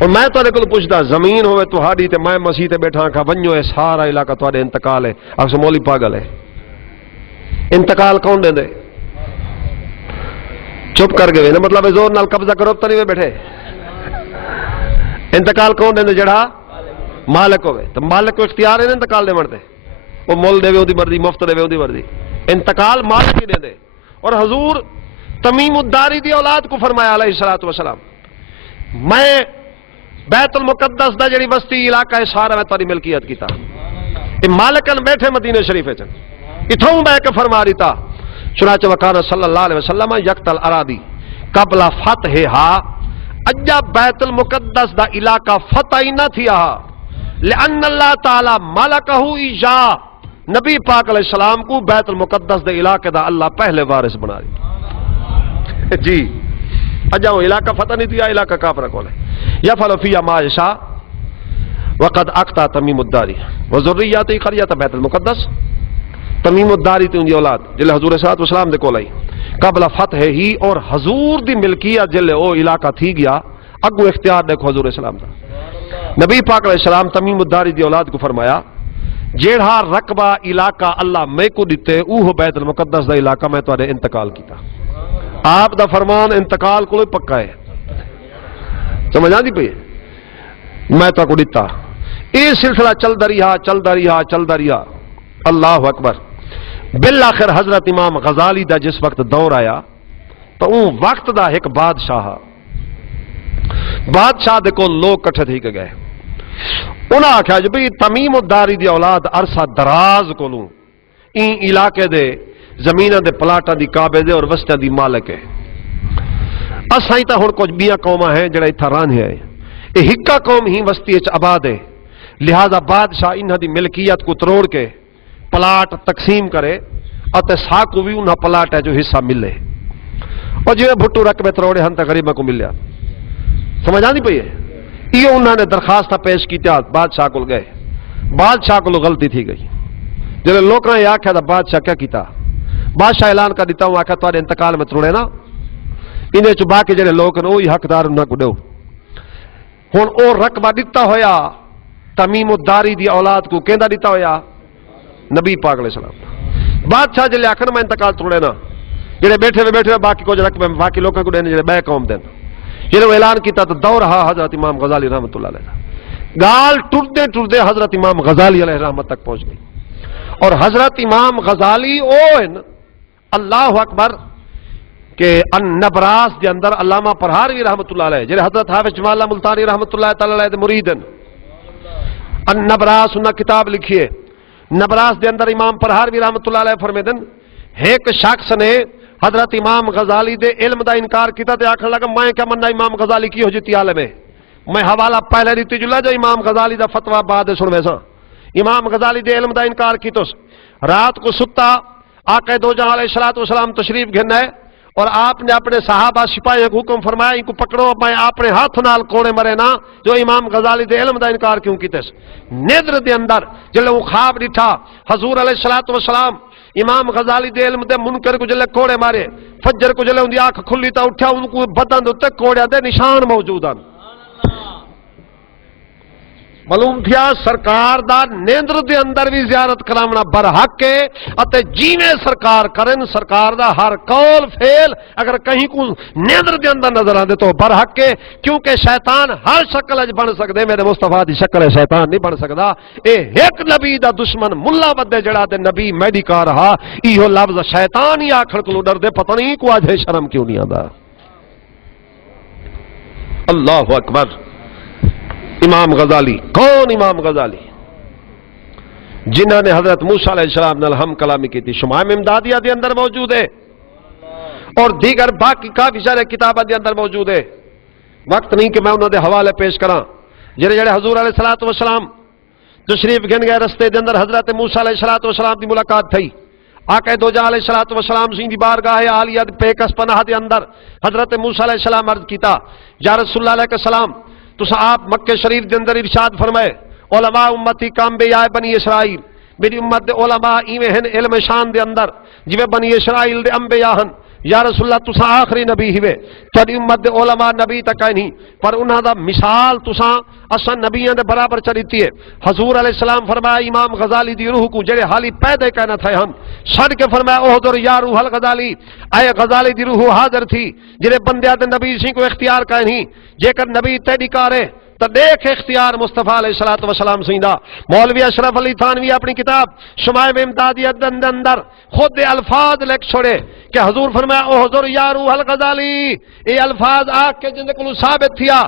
اور میں تواڈے کول پوچھدا زمین ہوے تہاڈی تے میں مسیح تے بیٹھا کھا ونجو اے سارا علاقہ تواڈے انتقال ہے. اکس مولی پاگل ہے. انتقال کون دے؟ چپ کر گئے نا مطلب زور نال قبضہ کرو تو نہیں بیٹھے. انتقال کون دے جڑا مالک ہوئے. تو مالک کو اختیار ہے نا انتقال دے مرتے. وہ مول دے وے دی مرضی مفت دے وے دی مرضی. انتقال مالک ہی دے. اور حضور تمیم الداری دی اولاد کو فرمایا علیہ السلام میں بیت المقدس دا جڑی بستی علاقہ ہے سارا میں تاری ملکیت کیتا. یہ مالکن بیٹھے مدینہ شریف چن اتھوں بہ کے فرما دیتا. چنانچہ وکان صلی اللہ علیہ وسلم یقتل ارادی قبل فتحها. اجا بیت المقدس دا علاقہ فتح ہی نہ تھیا لأن اللہ تعالی ملکہ ایجا. نبی پاک علیہ السلام کو بیت المقدس دے علاقے دا اللہ پہلے وارث بنا دی. جی اجا وہ علاقہ فتح نہیں تھیا علاقہ کافر کول ہے. یفعل فیہا ما یشاء وقد اقطع تمیم الداری وذریته قریۃ بیت المقدس. تمیم الداری تے ان دی اولاد جلے حضور صلی اللہ علیہ وسلم دے کول آئی قبل فتح ہی. اور حضور دی ملکیت جلے او علاقہ تھی گیا اگو اختیار دیکھو حضور السلام دا. نبی پاک علیہ السلام تمیم الداری دی اولاد کو فرمایا جیڑا رقبہ علاقہ اللہ میں کو دیتے اوہ بیت المقدس دا علاقہ میں تواڈے انتقال کیتا. آپ دا فرمان انتقال کو پکا ہے. سمجھ آندی پئی میں تو کو دیتا. یہ سلسلہ چلدا رہا. اللہ اکبر. بالآخر حضرت امام غزالی دا جس وقت دور آیا تو اون وقت دا ایک بادشاہ دے کو لوگ کٹھے تھی کے گئے. انہاں آکھیا جو بھی تمیم الداری دی اولاد عرصہ دراز کولوں این علاقے دے زمیناں دے پلاٹاں دی کعبے دے اور وسطاں دی مالک ہے. اساں تا ہن کچھ بیاں قوماں ہیں جڑا ایتھا رہندے ہیں. اے ہکا قوم ہی وسطی وچ آباد ہے. لہذا بادشاہ انہاں دی ملکیت کو تروڑ کے پلاٹ تقسیم کرے اور ساکو بھی انہاں پلاٹ ہے جو حصہ ملے. اور جو بھٹو رقبے تروڑے ہن تے غریباں کو ملیا. سمجھ آندی پئی ہے. یہ انہوں نے درخواست پیش کی بادشاہ کو گئے. بادشاہ کو غلطی تھی گئی. جلے لوکاں یہ آکھیا دا بادشاہ کیا کیتا؟ بادشاہ اعلان کر دیتا ہوں آکھیا تواڈے انتقال میں تروڑے نا انہیں چ باقی جڑے لوگ نے وہی حقدار انہاں کو دیو. ہن او رقبہ دتا ہویا تمیم الداری دی اولاد کو کیندا دتا ہویا نبی پاک علیہ السلام. بادشاہ جلے آکھن میں انتقال تروڑے نا جڑے بیٹھے باقی کچھ رقبے باقی لوگوں کو دینے جڑے بے قوم دین جنہوں اعلان کیتا تو دور ہا حضرت امام غزالی رحمت اللہ علیہ گال ٹردے حضرت امام غزالی علیہ رحمت تک پہنچ گئی. اور حضرت امام غزالی اللہ اکبر کہ النبراس دے اندر علامہ پرہاروی رحمت اللہ علیہ جڑے حضرت حافظ جمال اللہ ملتانی رحمت اللہ تعالی علیہ دے مرید ہیں. النبراس انہاں کتاب لکھی ہے. نبراس دے اندر امام پرہاروی رحمت اللہ علیہ فرمیدن ایک شخص نے حضرت امام غزالی دے علم دا انکار کیتا تے آکھن لگا میں کیا مننا امام غزالی کی ہو جیتی عالم ہے. میں حوالہ پہلے دیتی جلا جو امام غزالی دا فتوہ بعد سنوے سا. امام غزالی دے علم دا انکار کیتوس رات کو ستا آقا دو جہاں علیہ السلام تشریف گھننا ہے اور آپ نے اپنے صحابہ سپاہیوں کو حکم فرمایا ان کو پکڑو میں اپنے ہاتھ نال کوڑے مرے نا جو امام غزالی دے علم دا انکار کیوں کیتس. نیدر دے اندر جلے وہ خواب ڈٹھا حضور علیہ السلام امام غزالی دے علم دے منکر کو جلے کوڑے مارے فجر کو جلے ان دی آنکھ کھلی تا اٹھا ان کو بدن دے تے کوڑے دے نشان موجود ہیں. معلوم تھیا سرکار دا نیندر دے اندر بھی زیارت کرامنا برحق ہے اتے جیویں سرکار کرن سرکار دا ہر قول فعل اگر کہیں کو نیندر دے اندر نظر آندے تو برحق ہے کیونکہ شیطان ہر شکل اج بن سکدے میرے مصطفیٰ دی شکل شیطان نہیں بن سکدا. اے ایک نبی دا دشمن ملا بدے جڑا تے نبی میڈیکار ہا ایہو لفظ شیطان ہی آکھن کو ڈر دے پتہ نہیں کو اج شرم کیوں نہیں آندا. اللہ اکبر. امام غزالی کون؟ امام غزالی جنہوں نے حضرت موسیٰ علیہ السلام نال ہم کلامی کی تھی شمائم امدادیہ دے اندر موجود ہے اور دیگر باقی کافی سارے کتابوں دے اندر موجود ہے. وقت نہیں کہ میں انہوں دے حوالے پیش کراں. جڑے حضور علیہ السلام تشریف گھن گئے رستے دے اندر حضرت موسیٰ علیہ السلام دی ملاقات تھی. آقا دو جہاں علیہ السلام سی دی بارگاہ عالیہ پیکس پناہ دے اندر حضرت موسیٰ علیہ السلام عرض کیتا یا رسول اللہ علیہ السلام تو آپ مکہ شریف دے اندر ارشاد فرمائے علماء امتی کام بے آئے بنی اسرائیل میری امت دے علماء ایویں ہیں علم شان دے اندر جویں بنی اسرائیل دے انبیاء ہیں. یا رسول اللہ تساں آخری نبی ہوئے تہاڈی امت دے علماء نبی تک نہیں پر انہاں دا مثال تساں اساں نبیاں دے برابر چلیتی ہے. حضور علیہ السلام فرمایا امام غزالی دی روح کو جڑے حالی پیدا کہنا تھے ہم چھڑ کے فرمایا احضر یا روح الغزالی اے غزالی دی روح حاضر تھی جڑے بندیاں دے نبی سی کو اختیار کہیں نہیں جے کر نبی تیری کارے تو دیکھ اختیار مصطفیٰ علیہ السلام سیندہ. مولوی اشرف علی تھانوی اپنی کتاب شمائم امدادیہ دے اندر خود الفاظ لکھ چھوڑے کہ حضور فرمایا احضر یا روح الغزالی یہ الفاظ آکھ کے جن کو ثابت تھیا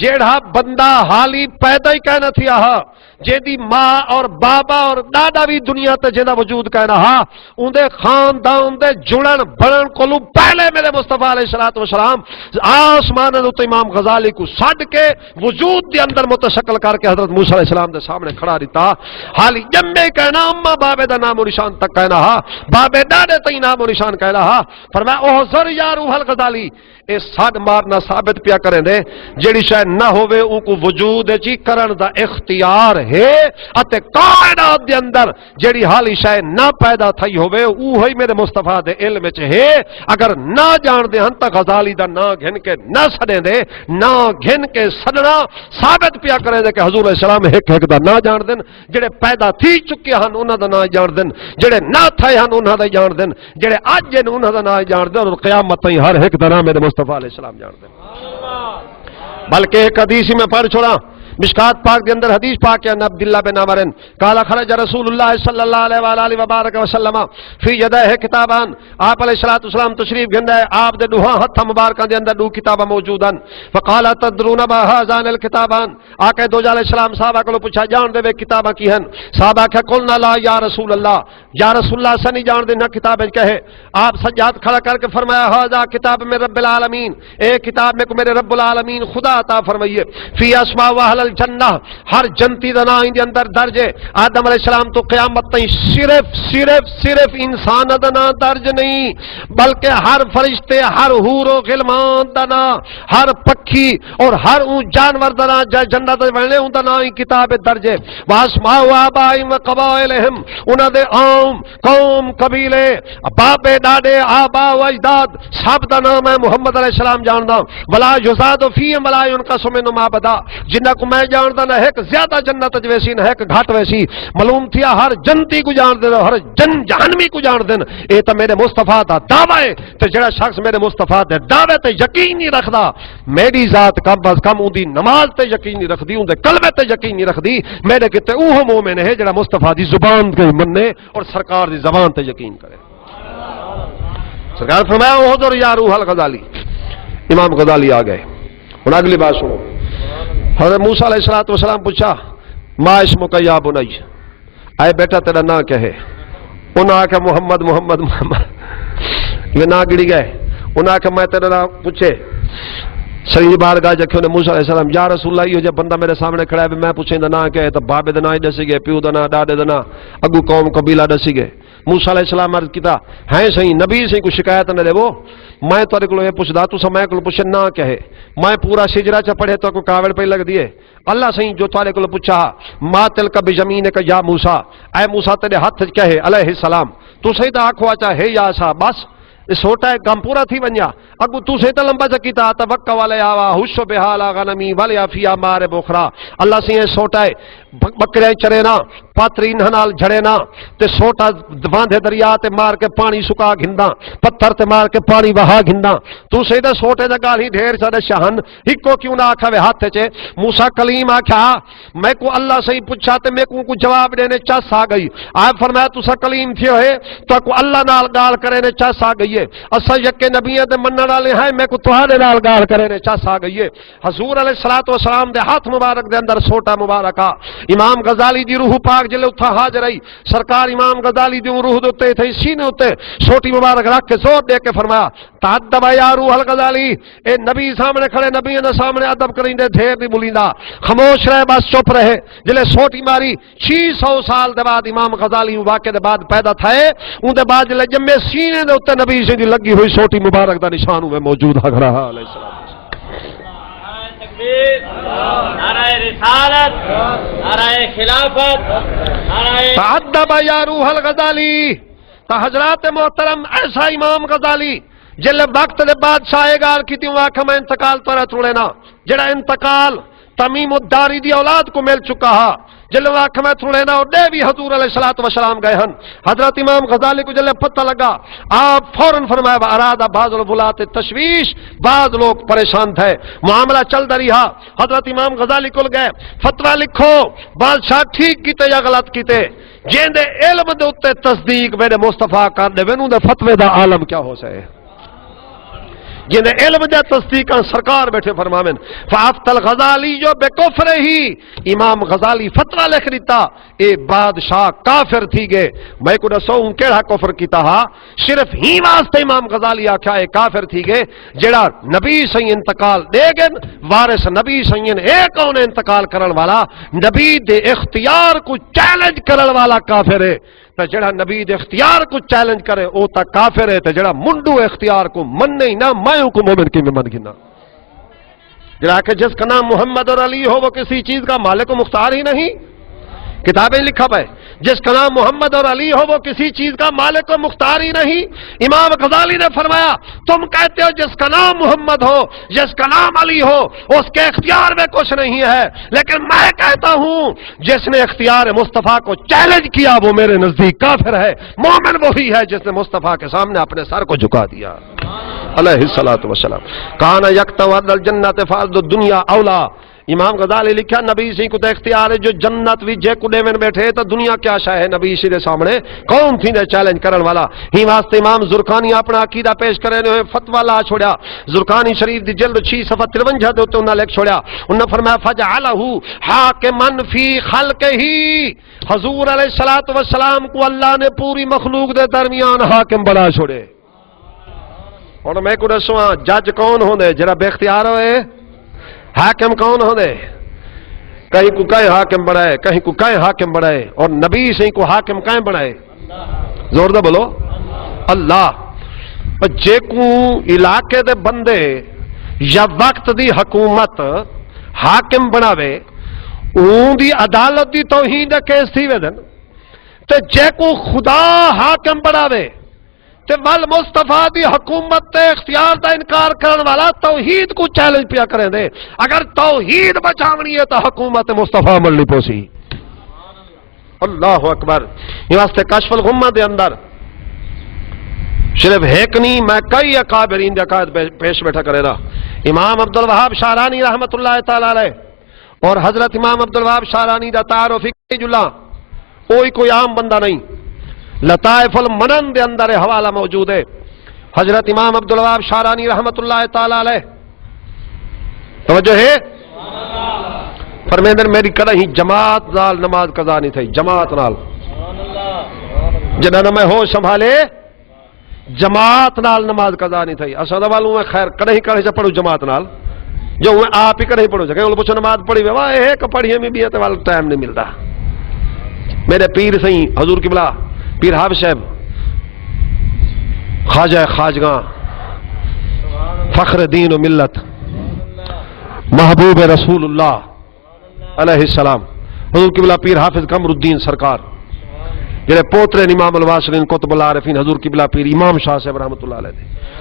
جیڑا بندہ حالی پیدا ہی کہنا تھیا ہا جیدی ماں اور بابا اور دادا بھی دنیا تے جیدہ وجود کہنا ہا ان دے خاندان دے جڑن بڑن کلو پہلے میرے مصطفیٰ علیہ السلام آسمان تو امام غزالی کو سڈ کے وجود دے اندر متشکل کر کے حضرت موسیٰ علیہ السلام دے سامنے کھڑا دیتا. حالی جمعے کہنا اما بابے دا نام و نشان تک کہنا ہا بابے دادے تئی نام و نشان کہنا ہا فرمایا احضر یا روح الغزالی اے سڈ مارنا ثابت پیا کریں دے جیڑی شاید نہ ہوئے ان کو وجود چی کرن دا اختیار ہے اتے کائنات دے اندر جیڑی حالی شاید نہ پیدا تھی ہوئے اوہی میرے مصطفیٰ دے علم چ ہے. اگر نہ جان دے ہن تا غزالی دا نہ گھن کے نہ سڑیں دے نہ گھن کے سڑنا ثابت پیا کریں دے کہ حضور علیہ السلام ایک دا نہ جان دن جڑے پیدا تھی چکے ہن انہاں دا نہ جان دن جڑے نہ تھے ہن انہاں دا جان دن جڑے اج جن انہاں دا نہ جان دن اور قیامت تائیں ہر ایک دا نام میرے مصطفیٰ علیہ السلام جان دیں. بلکہ ایک حدیث میں پڑھ چھوڑا مشکات پاک دے اندر حدیث پاک ہے عبداللہ بن عمر قال خرج رسول اللہ صلی اللہ علیہ وآلہ وبارک وسلم فی یدہ کتابان آپ علیہ السلام تشریف گھندہ ہے آپ دے دوہاں ہتھا مبارکان دے اندر دو کتابہ موجودان فقال تدرون ما هذان الکتابان آقا دو علیہ السلام صحابہ کو پوچھا جان دے وہ کتابہ کی ہیں صحابہ کہ قلنا لا یا رسول اللہ سنی جان دے نہ کتابیں کہے آپ سجاد کھڑا کر کے فرمایا ھذا کتاب میں رب العالمین اے کتاب میں کو میرے رب العالمین خدا عطا فرمائیے فی اسماء و اہل الجنہ ہر جنتی دا نام دے اندر درج ہے آدم علیہ السلام تو قیامت تائیں صرف انسان دا نام درج نہیں بلکہ ہر فرشتے ہر حور و غلمان دا نام ہر پکھی اور ہر اون جانور دا نام جنت دے ویلے اون دا نام کتاب درج ہے واسماء و آبائم و قبائلہم انہاں دے عام قوم قبیلے باپ ڈاڈے آبا و اجداد سب دا نام ہے محمد علیہ السلام جاندا ولا یزاد فیہم ولا ينقص منہم ما بدا جنہ کو میں جاندا نہ ایک زیادہ جنت ویسی نہ ایک گھٹ ویسی معلوم تھیا ہر جنتی کو جان دے ہر جہنمی کو جان دین اے تا میرے مصطفیٰ دا دعویٰ ہے تے جڑا شخص میرے مصطفیٰ دے دعوے تے یقین نہیں رکھدا میری ذات کم از کم اون دی نماز تے یقین نہیں رکھدی اون دے قلبے تے یقین نہیں رکھدی میرے کتے اوہ مومن ہے جڑا مصطفیٰ دی زبان تے مننے اور سرکار دی زبان تے یقین کرے سرکار فرمایا احضر یا روح الغزالی امام غزالی آ گئے اور اگلی بات سنو حضرت موسیٰ علیہ السلام پوچھا ما اسمک یا بنی اے بیٹا تیرا نا کیا ہے انہوں نے آکھا محمد محمد محمد یہ نا گڑی گئے انہوں نے آکھا میں تیرا نا پوچھے سری بارگاہ جکھے انہیں موسیٰ علیہ السلام یا رسول اللہ یہ جب بندہ میرے سامنے کھڑا ہے میں پوچھیں دا نا کیا ہے تو بابے دا نا ہی دسی گئے پیو دا نا ڈاڈے دا نا اگو قوم قبیلہ دسی گئے موسیٰ علیہ السلام عرض کیتا ہیں صحیح نبی سے کوئی شکایت نہ دے وہ میں تو کو یہ پوچھدا تو سا میں کو پوچھے نا کہے میں پورا شجرا چ پڑھے تو کو کاوڑ پہ لگ دیے اللہ صحیح جو تارے کو پوچھا ما تلک بجمین کا یا موسیٰ اے موسیٰ تیرے ہاتھ کہے علیہ السلام تو صحیح تا آنکھو آچا ہے یا سا بس اس ہوتا ہے کام پورا تھی ونیا اگو تو سے لمبا چکیتا توقع والے آوا حش بحالا غنمی والیا فیا مار بخرا اللہ سے سوٹا ہے بکرے چرے نا پاتری نال جھڑے نا تے سوٹا باندھے دریا تے مار کے پانی سکا گھندا پتھر تے مار کے پانی بہا گھندا تو سے سوٹے دا گال ہی ڈھیر سارے شہن ہکو کیوں نہ آکھا وے ہاتھ چے موسیٰ کلیم آکھا میں کو اللہ سے پوچھا تے میں کو جواب دینے چس آ گئی آپ فرمایا تسا کلیم تھیو ہے تو کو اللہ نال گال کرے نے چس آ گئی ہے اسا یکے نبیوں دے منن والے ہیں میں کو تہاڈے نال گال کرے نے چس آ گئی ہے حضور علیہ الصلوۃ والسلام دے ہاتھ مبارک دے اندر سوٹا مبارکہ امام غزالی دی روح پاک جلے اتھا حاضر آئی سرکار امام غزالی دی روح دے تے سینے اتے سوٹی مبارک رکھ کے زور دے کے فرمایا تعدب یا روح الغزالی اے نبی سامنے کھڑے نبیوں دے سامنے ادب کریندے دھیر نہیں بولیندا خاموش رہے بس چپ رہے جلے سوٹی ماری 600 سال دے بعد امام غزالی واقعے دے بعد پیدا تھے اون دے بعد جلے جمے سینے دے اوتے نبی سے دی لگی ہوئی سوٹی مبارک دا نشان ہوئے موجود ہے علیہ السلام نعرہ رسالت نعرہ خلافت تعدب یا روح الغزالی تا حضرات محترم ایسا امام غزالی جلے وقت دے بادشاہ گال کی تیوں آکھا میں انتقال تو رہت روڑے نا جڑا انتقال تمیم الداری دی اولاد کو مل چکا ہا جلے آکھا میں تھوڑے نا اور دے بھی حضور علیہ السلام گئے ہن حضرت امام غزالی کو جلے پتہ لگا آپ فوراً فرمایا ارادہ بعض الولات تشویش بعض لوگ پریشان تھے معاملہ چل دری ہا حضرت امام غزالی کو گئے فتوہ لکھو بادشاہ ٹھیک کیتے یا غلط کیتے جین دے علم دے اتے تصدیق میرے مصطفیٰ کر دے وینوں دے فتوے دا عالم کیا ہو سکے جنہیں علم دے تصدیق سرکار بیٹھے فرمامن فافت الغزالی جو بے کفر ہی امام غزالی فتوہ لکھ دیتا اے بادشاہ کافر تھی گئے میں کو دسو ہوں کیڑا کفر کیتا ہا صرف ہی واسطے امام غزالی آکھا اے کافر تھی گئے جڑا نبی سے انتقال دے گن وارث نبی سے ایک انہیں انتقال کرن والا نبی دے اختیار کو چیلنج کرن والا کافر ہے تو جڑا نبی دے اختیار کو چیلنج کرے او تا کافر ہے تو جڑا منڈو اختیار کو من نہیں نہ مائیوں کو مومن کی میں من گنا جڑا کہ جس کا نام محمد اور علی ہو وہ کسی چیز کا مالک و مختار ہی نہیں کتابیں لکھا پائے جس کا نام محمد اور علی ہو وہ کسی چیز کا مالک و مختار ہی نہیں امام غزالی نے فرمایا تم کہتے ہو جس کا نام محمد ہو جس کا نام علی ہو اس کے اختیار میں کچھ نہیں ہے لیکن میں کہتا ہوں جس نے اختیار مصطفیٰ کو چیلنج کیا وہ میرے نزدیک کافر ہے مومن وہی ہے جس نے مصطفیٰ کے سامنے اپنے سر کو جھکا دیا علیہ السلام کانا یکتواد الجنت فارد الدنیا اولا امام غزالی لکھا نبی سی کو تو اختیار ہے جو جنت بھی جے کڈے میں بیٹھے تو دنیا کیا شاہ ہے نبی سی دے سامنے کون تھی نے چیلنج کرن والا ہی واسطے امام زرقانی اپنا عقیدہ پیش کرے نے فتوی لا چھوڑیا زرقانی شریف دی جلد 6 صفحہ 53 دے اوتے انہاں لکھ چھوڑیا انہاں فرمایا فجعلہ حاکما فی خلقہ حضور علیہ الصلوۃ والسلام کو اللہ نے پوری مخلوق دے درمیان حاکم بنا چھوڑے اور میں کو دسواں جج کون ہوندے جڑا بے اختیار ہوئے حاکم کون ہوندے کہیں کو کہیں حاکم بنائے، کہیں کو کہیں حاکم بنائے، اور نبی سے کو حاکم کہیں بنائے؟ زور دے بولو اللہ۔ جے کو علاقے دے بندے یا وقت دی حکومت حاکم بناوے، اون دی عدالت دی توہین دا کیس تھی ویدن، تے جے کو خدا حاکم بناوے تے ول مصطفیٰ دی حکومت تے اختیار دا انکار کرن والا توحید کو چیلنج پیا کریں دے۔ اگر توحید بچاونی ہے تو حکومت مصطفیٰ ملنی پوسی۔ اللہ اکبر۔ یہ واسطے کشف الغمہ دے اندر صرف ایک نہیں، میں کئی اکابرین دے عقائد پیش بیٹھا کرے رہا۔ امام عبدالوہاب شعرانی رحمت اللہ تعالی علیہ اور حضرت امام عبدالوہاب شعرانی دا تعارف جلا، کوئی عام بندہ نہیں۔ لطائف المنن دے اندر حوالہ موجود ہے، حضرت امام عبدالوہاب شعرانی رحمت اللہ تعالی علیہ توجہ ہے، فرمیندر میری کدی جماعت نال نماز قضا نہیں تھی، جماعت نال جنہاں میں ہوش سنبھالے جماعت نال نماز قضا نہیں تھی۔ اساں دا والوں میں خیر کدی کڑے پڑھو جماعت نال، جو میں آپ ہی کڑے پڑھو سکے انہوں پوچھو نماز پڑھی وے واہ ایک پڑھیے میں بھی ہے تے وال ٹائم نہیں ملدا۔ میرے پیر سہیں حضور قبلہ پیر حافظ صاحب خواجہ خواجگاں فخر دین و ملت محبوب رسول اللہ علیہ السلام حضور قبلہ پیر حافظ قمر الدین سرکار جڑے پوترے امام الواسلین قطب العارفین حضور قبلہ پیر امام شاہ صاحب رحمۃ اللہ علیہ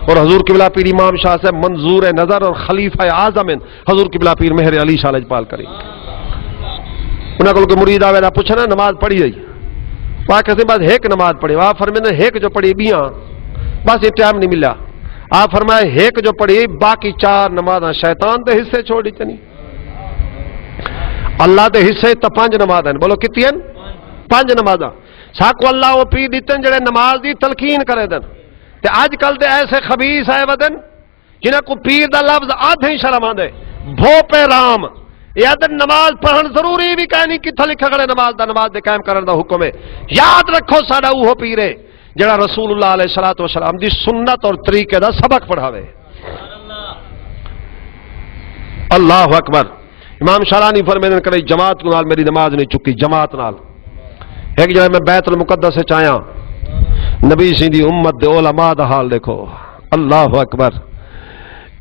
اور حضور قبلہ پیر امام شاہ صاحب منظور نظر اور خلیفہ اعظم حضور قبلہ پیر مہر علی شاہ لجپال کریم۔ انہاں کول کوئی مرید آوے دا پوچھنا نماز پڑھی ہے؟ وہاں کسی بعد ایک نماز پڑھی، وہاں فرمائے ایک جو پڑھی بیاں بس یہ ٹائم نہیں ملا۔ آپ فرمائے ایک جو پڑھی باقی چار نمازاں شیطان دے حصے چھوڑی چنی، اللہ دے حصے تا 5 نمازاں، بولو کتنی ہیں؟ 5 نمازاں۔ ساکو اللہ وہ پیر دیتے جڑے نماز دی تلقین کرے دن، تے آج کل دے ایسے خبیث آئے ودن جنہاں کو پیر دا لفظ آدھے ہی شرم آدھے بھو پہ رام یاد نماز پڑھن ضروری بھی کہیں نہیں کتھا لکھا گڑے نماز دے قائم کرن دا حکم ہے۔ یاد رکھو ساڑا وہ پیرے جڑا رسول اللہ علیہ السلام دی سنت اور طریقے دا سبق پڑھاوے۔ اللہ اکبر۔ امام شعرانی فرمیدن کرے جماعت کو نال میری نماز نہیں چکی، جماعت نال۔ ایک جگہ میں بیت المقدس سے چاہیاں نبی سی دی امت دے علماء دا حال دیکھو۔ اللہ اکبر۔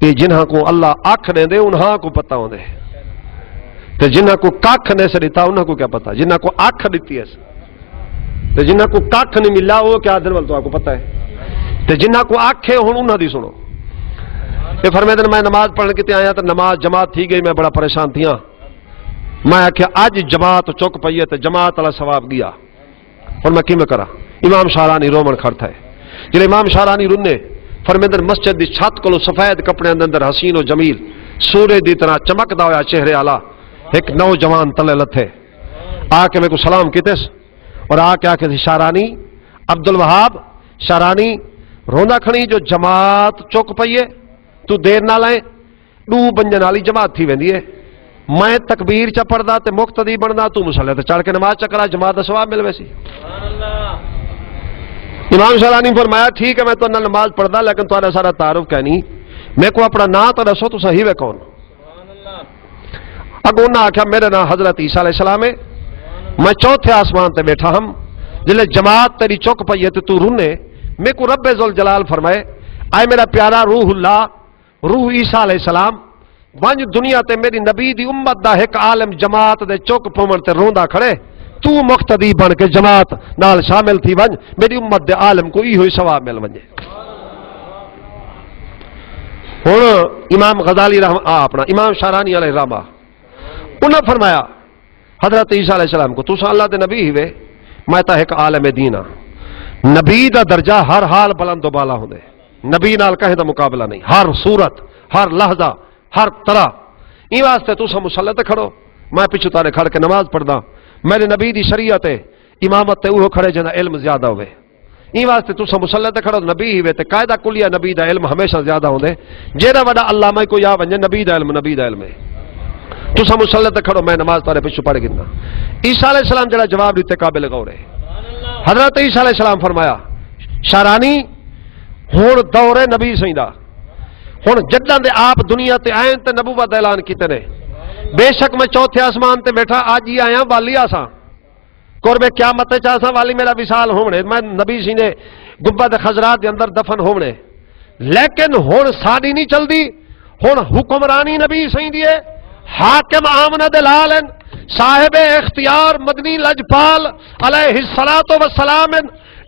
کہ جنہاں کو اللہ آنکھ دے دے انہاں کو پتہ ہوں دے، تے جنہاں کو کاکھ نے سے دیتا انہاں کو کیا پتا، جنہاں کو آنکھ دیتی ہے تے جنہاں کو کاکھ نہیں ملا وہ کیا دن وال تو آپ کو پتہ ہے، تے جنہاں کو آنکھیں ہوں انہاں دی سنو۔ یہ فرمیدن میں نماز پڑھنے کی آیا تو نماز جماعت تھی گئی، میں بڑا پریشان تھیاں، میں آکھیا آج جماعت چک پئیے تے جماعت والا ثواب گیا، اور میں کی میں کرا؟ امام شعرانی رومن کھڑتا ہے، جلے امام شعرانی رونے فرمیدن مسجد دی چھت کو سفید کپڑے اندر حسین و جمیل سورج دی طرح چمکدا ہویا چہرے والا ایک نوجوان تلے لتھے آ کے میرے کو سلام کیتے اور آ کے شعرانی عبدالوہاب شعرانی روندا کھڑی جو جماعت چک پئیے تو دیر نہ لائیں 2 بنجن والی جماعت تھی ویندی ہے، میں تکبیر چ پڑھدا تے مقتدی بندا تو مصلی تے چڑھ کے نماز چکرا جماعت دا ثواب مل ویسی۔ امام شعرانی فرمایا ٹھیک ہے میں تو نماز پڑھدا لیکن تہاڈا سارا تعارف کہنی میرے کو اپنا نام تو دسو تو صحیح ہے کون؟ اگوں انہاں آکھیا میرا نام حضرت عیسیٰ علیہ السلام ہے، میں چوتھے آسمان تے بیٹھا ہم، جلے جماعت تیری چک پئی ہے تے تو رونے میرے کو رب ذوالجلال فرمائے آئے میرا پیارا روح اللہ روح عیسیٰ علیہ السلام ونج دنیا تے میری نبی دی امت دا ایک عالم جماعت دے چک پون تے روندا کھڑے تو مقتدی بن کے جماعت نال شامل تھی ونج میری امت دے عالم کو ہی ہوئی ثواب مل ونجے۔ ہن امام غزالی اپنا امام شعرانی علیہ الرحمہ انہاں فرمایا حضرت عیسیٰ علیہ السلام کو تساں اللہ دے نبی ہوئے میں تا ایک عالم دین ہاں، نبی دا درجہ ہر حال بلند و بالا ہوندے، نبی نال کہیں دا مقابلہ نہیں، ہر صورت ہر لحظہ ہر طرح۔ این واسطے تساں مصلی تے کھڑو میں پیچھے تارے کھڑ کے نماز پڑھدا، میرے نبی دی شریعت امامت تے اوہ کھڑے جنہاں علم زیادہ ہوئے، این واسطے تساں مصلی تے کھڑو نبی ہوئے تے قاعدہ کلیہ نبی دا علم ہمیشہ زیادہ ہوندے، جیڑا وڈا علامہ کوئی آ ونجے نبی دا علم ہے، تساں مصلی تے کھڑو میں نماز تارے پیچھے پڑھ گنا۔ عیسیٰ علیہ السلام جڑا جواب دیتے قابل غور ہے، حضرت عیسیٰ علیہ السلام فرمایا شعرانی ہن دور نبی سائیں دا، ہن جداں دے آپ دنیا تے آئیں تے نبوت دا اعلان کیتے نے، بے شک میں چوتھے آسمان تے بیٹھا آج ہی آیا والی آساں قرب قیامت چاہساں والی میرا وصال ہونے میں نبی سی نے گنبد خضرات دے اندر دفن ہونے لیکن ہن ساڈی نہیں چلدی ہن حکمرانی نبی سی دیے حاکم آمنہ دلال صاحب اختیار مدنی لجپال علیہ الصلوۃ والسلام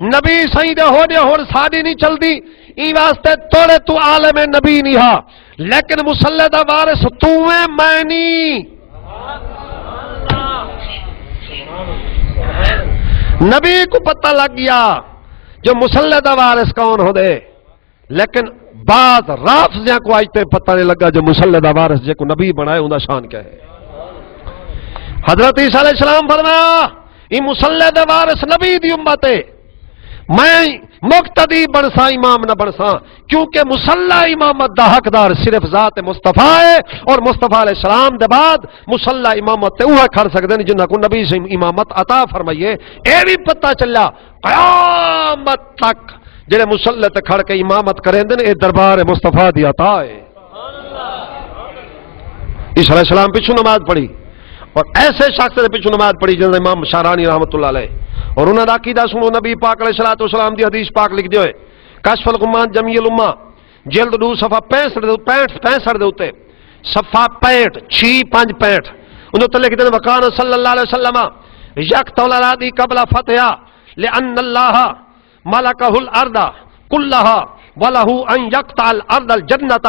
نبی سی دے ہونے ہن ساڈی نہیں چلدی ای واسطے توڑے تو عالم نبی نہیں ہا لیکن مصلی دا وارث تو میں نہیں نبی کو پتہ لگ گیا جو مصلی دا وارث کون ہو دے لیکن بعض رافضیاں کو آج تے پتہ نہیں لگا جو مصلی دا وارث جے کو نبی بنائے ہوں دا شان کیا ہے حضرت عیسیٰ علیہ السلام فرمایا یہ مصلی دا وارث نبی دی امت ہے میں مقتدی بنسا امام نہ بنسا کیونکہ مصلی امامت دا حقدار صرف ذات مصطفیٰ ہے اور مصطفیٰ علیہ السلام دے بعد مصلی امامت تے اوہ کھڑ سکتے ہیں جنہاں کو نبی سے امامت عطا فرمائیے اے بھی پتہ چلا قیامت تک جنہیں مصلی تے کھڑ کے امامت کریں دیں اے دربار مصطفیٰ دی عطا ہے عیسیٰ علیہ السلام پیچھو نماز پڑھی اور ایسے شخص نے پیچھو نماز پڑھی جنہاں امام شارانی رحمت اللہ علیہ اور انہوں نے عقیدہ سنو نبی پاک علیہ السلام دی حدیث پاک لکھ دیوئے کشف الغمان جمعی الامہ جلد 2 صفحہ 65 دے ہوتے صفحہ 65 انہوں نے لکھ دینے وقان صلی اللہ علیہ وسلم یقت الارادی قبل فتحہ لأن اللہ ملکہ الارض کلہا وَلَهُ أَن يَقْطَعَ الْأَرْضَ الْجَنَّةَ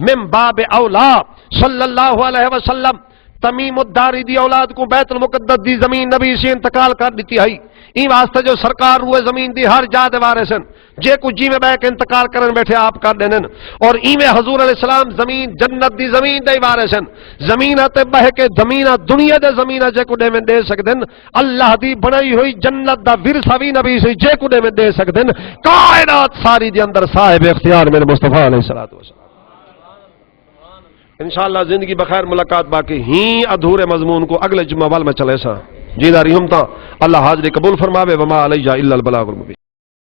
مِن بَابِ أَوْلَى صلی اللہ علیہ وسلم تمیم الداری دی اولاد کو بیت المقدس دی زمین نبی سے انتقال کر دیتی ہے این واسطے جو سرکار ہوئے زمین دی ہر جا دے وارثن جے کو جی میں بہ کے انتقال کرن بیٹھے آپ کر دینن اور ایویں حضور علیہ السلام زمین جنت دی زمین دے وارثن زمینہ تے بہ کے زمینہ دنیا دے زمینہ جے کو دے میں دے سکدن اللہ دی بنائی ہوئی جنت دا ورثہ وی نبی سے جے کو دے میں دے سکدن کائنات ساری دی اندر صاحب اختیار میرے مصطفیٰ علیہ السلام انشاءاللہ زندگی بخیر ملاقات باقی ہی ادھورے مضمون کو اگلے جمعہ وال میں چلے سا جیدہ رحمتا اللہ حاضر قبول فرماوے وما علیہ الا البلاغ المبین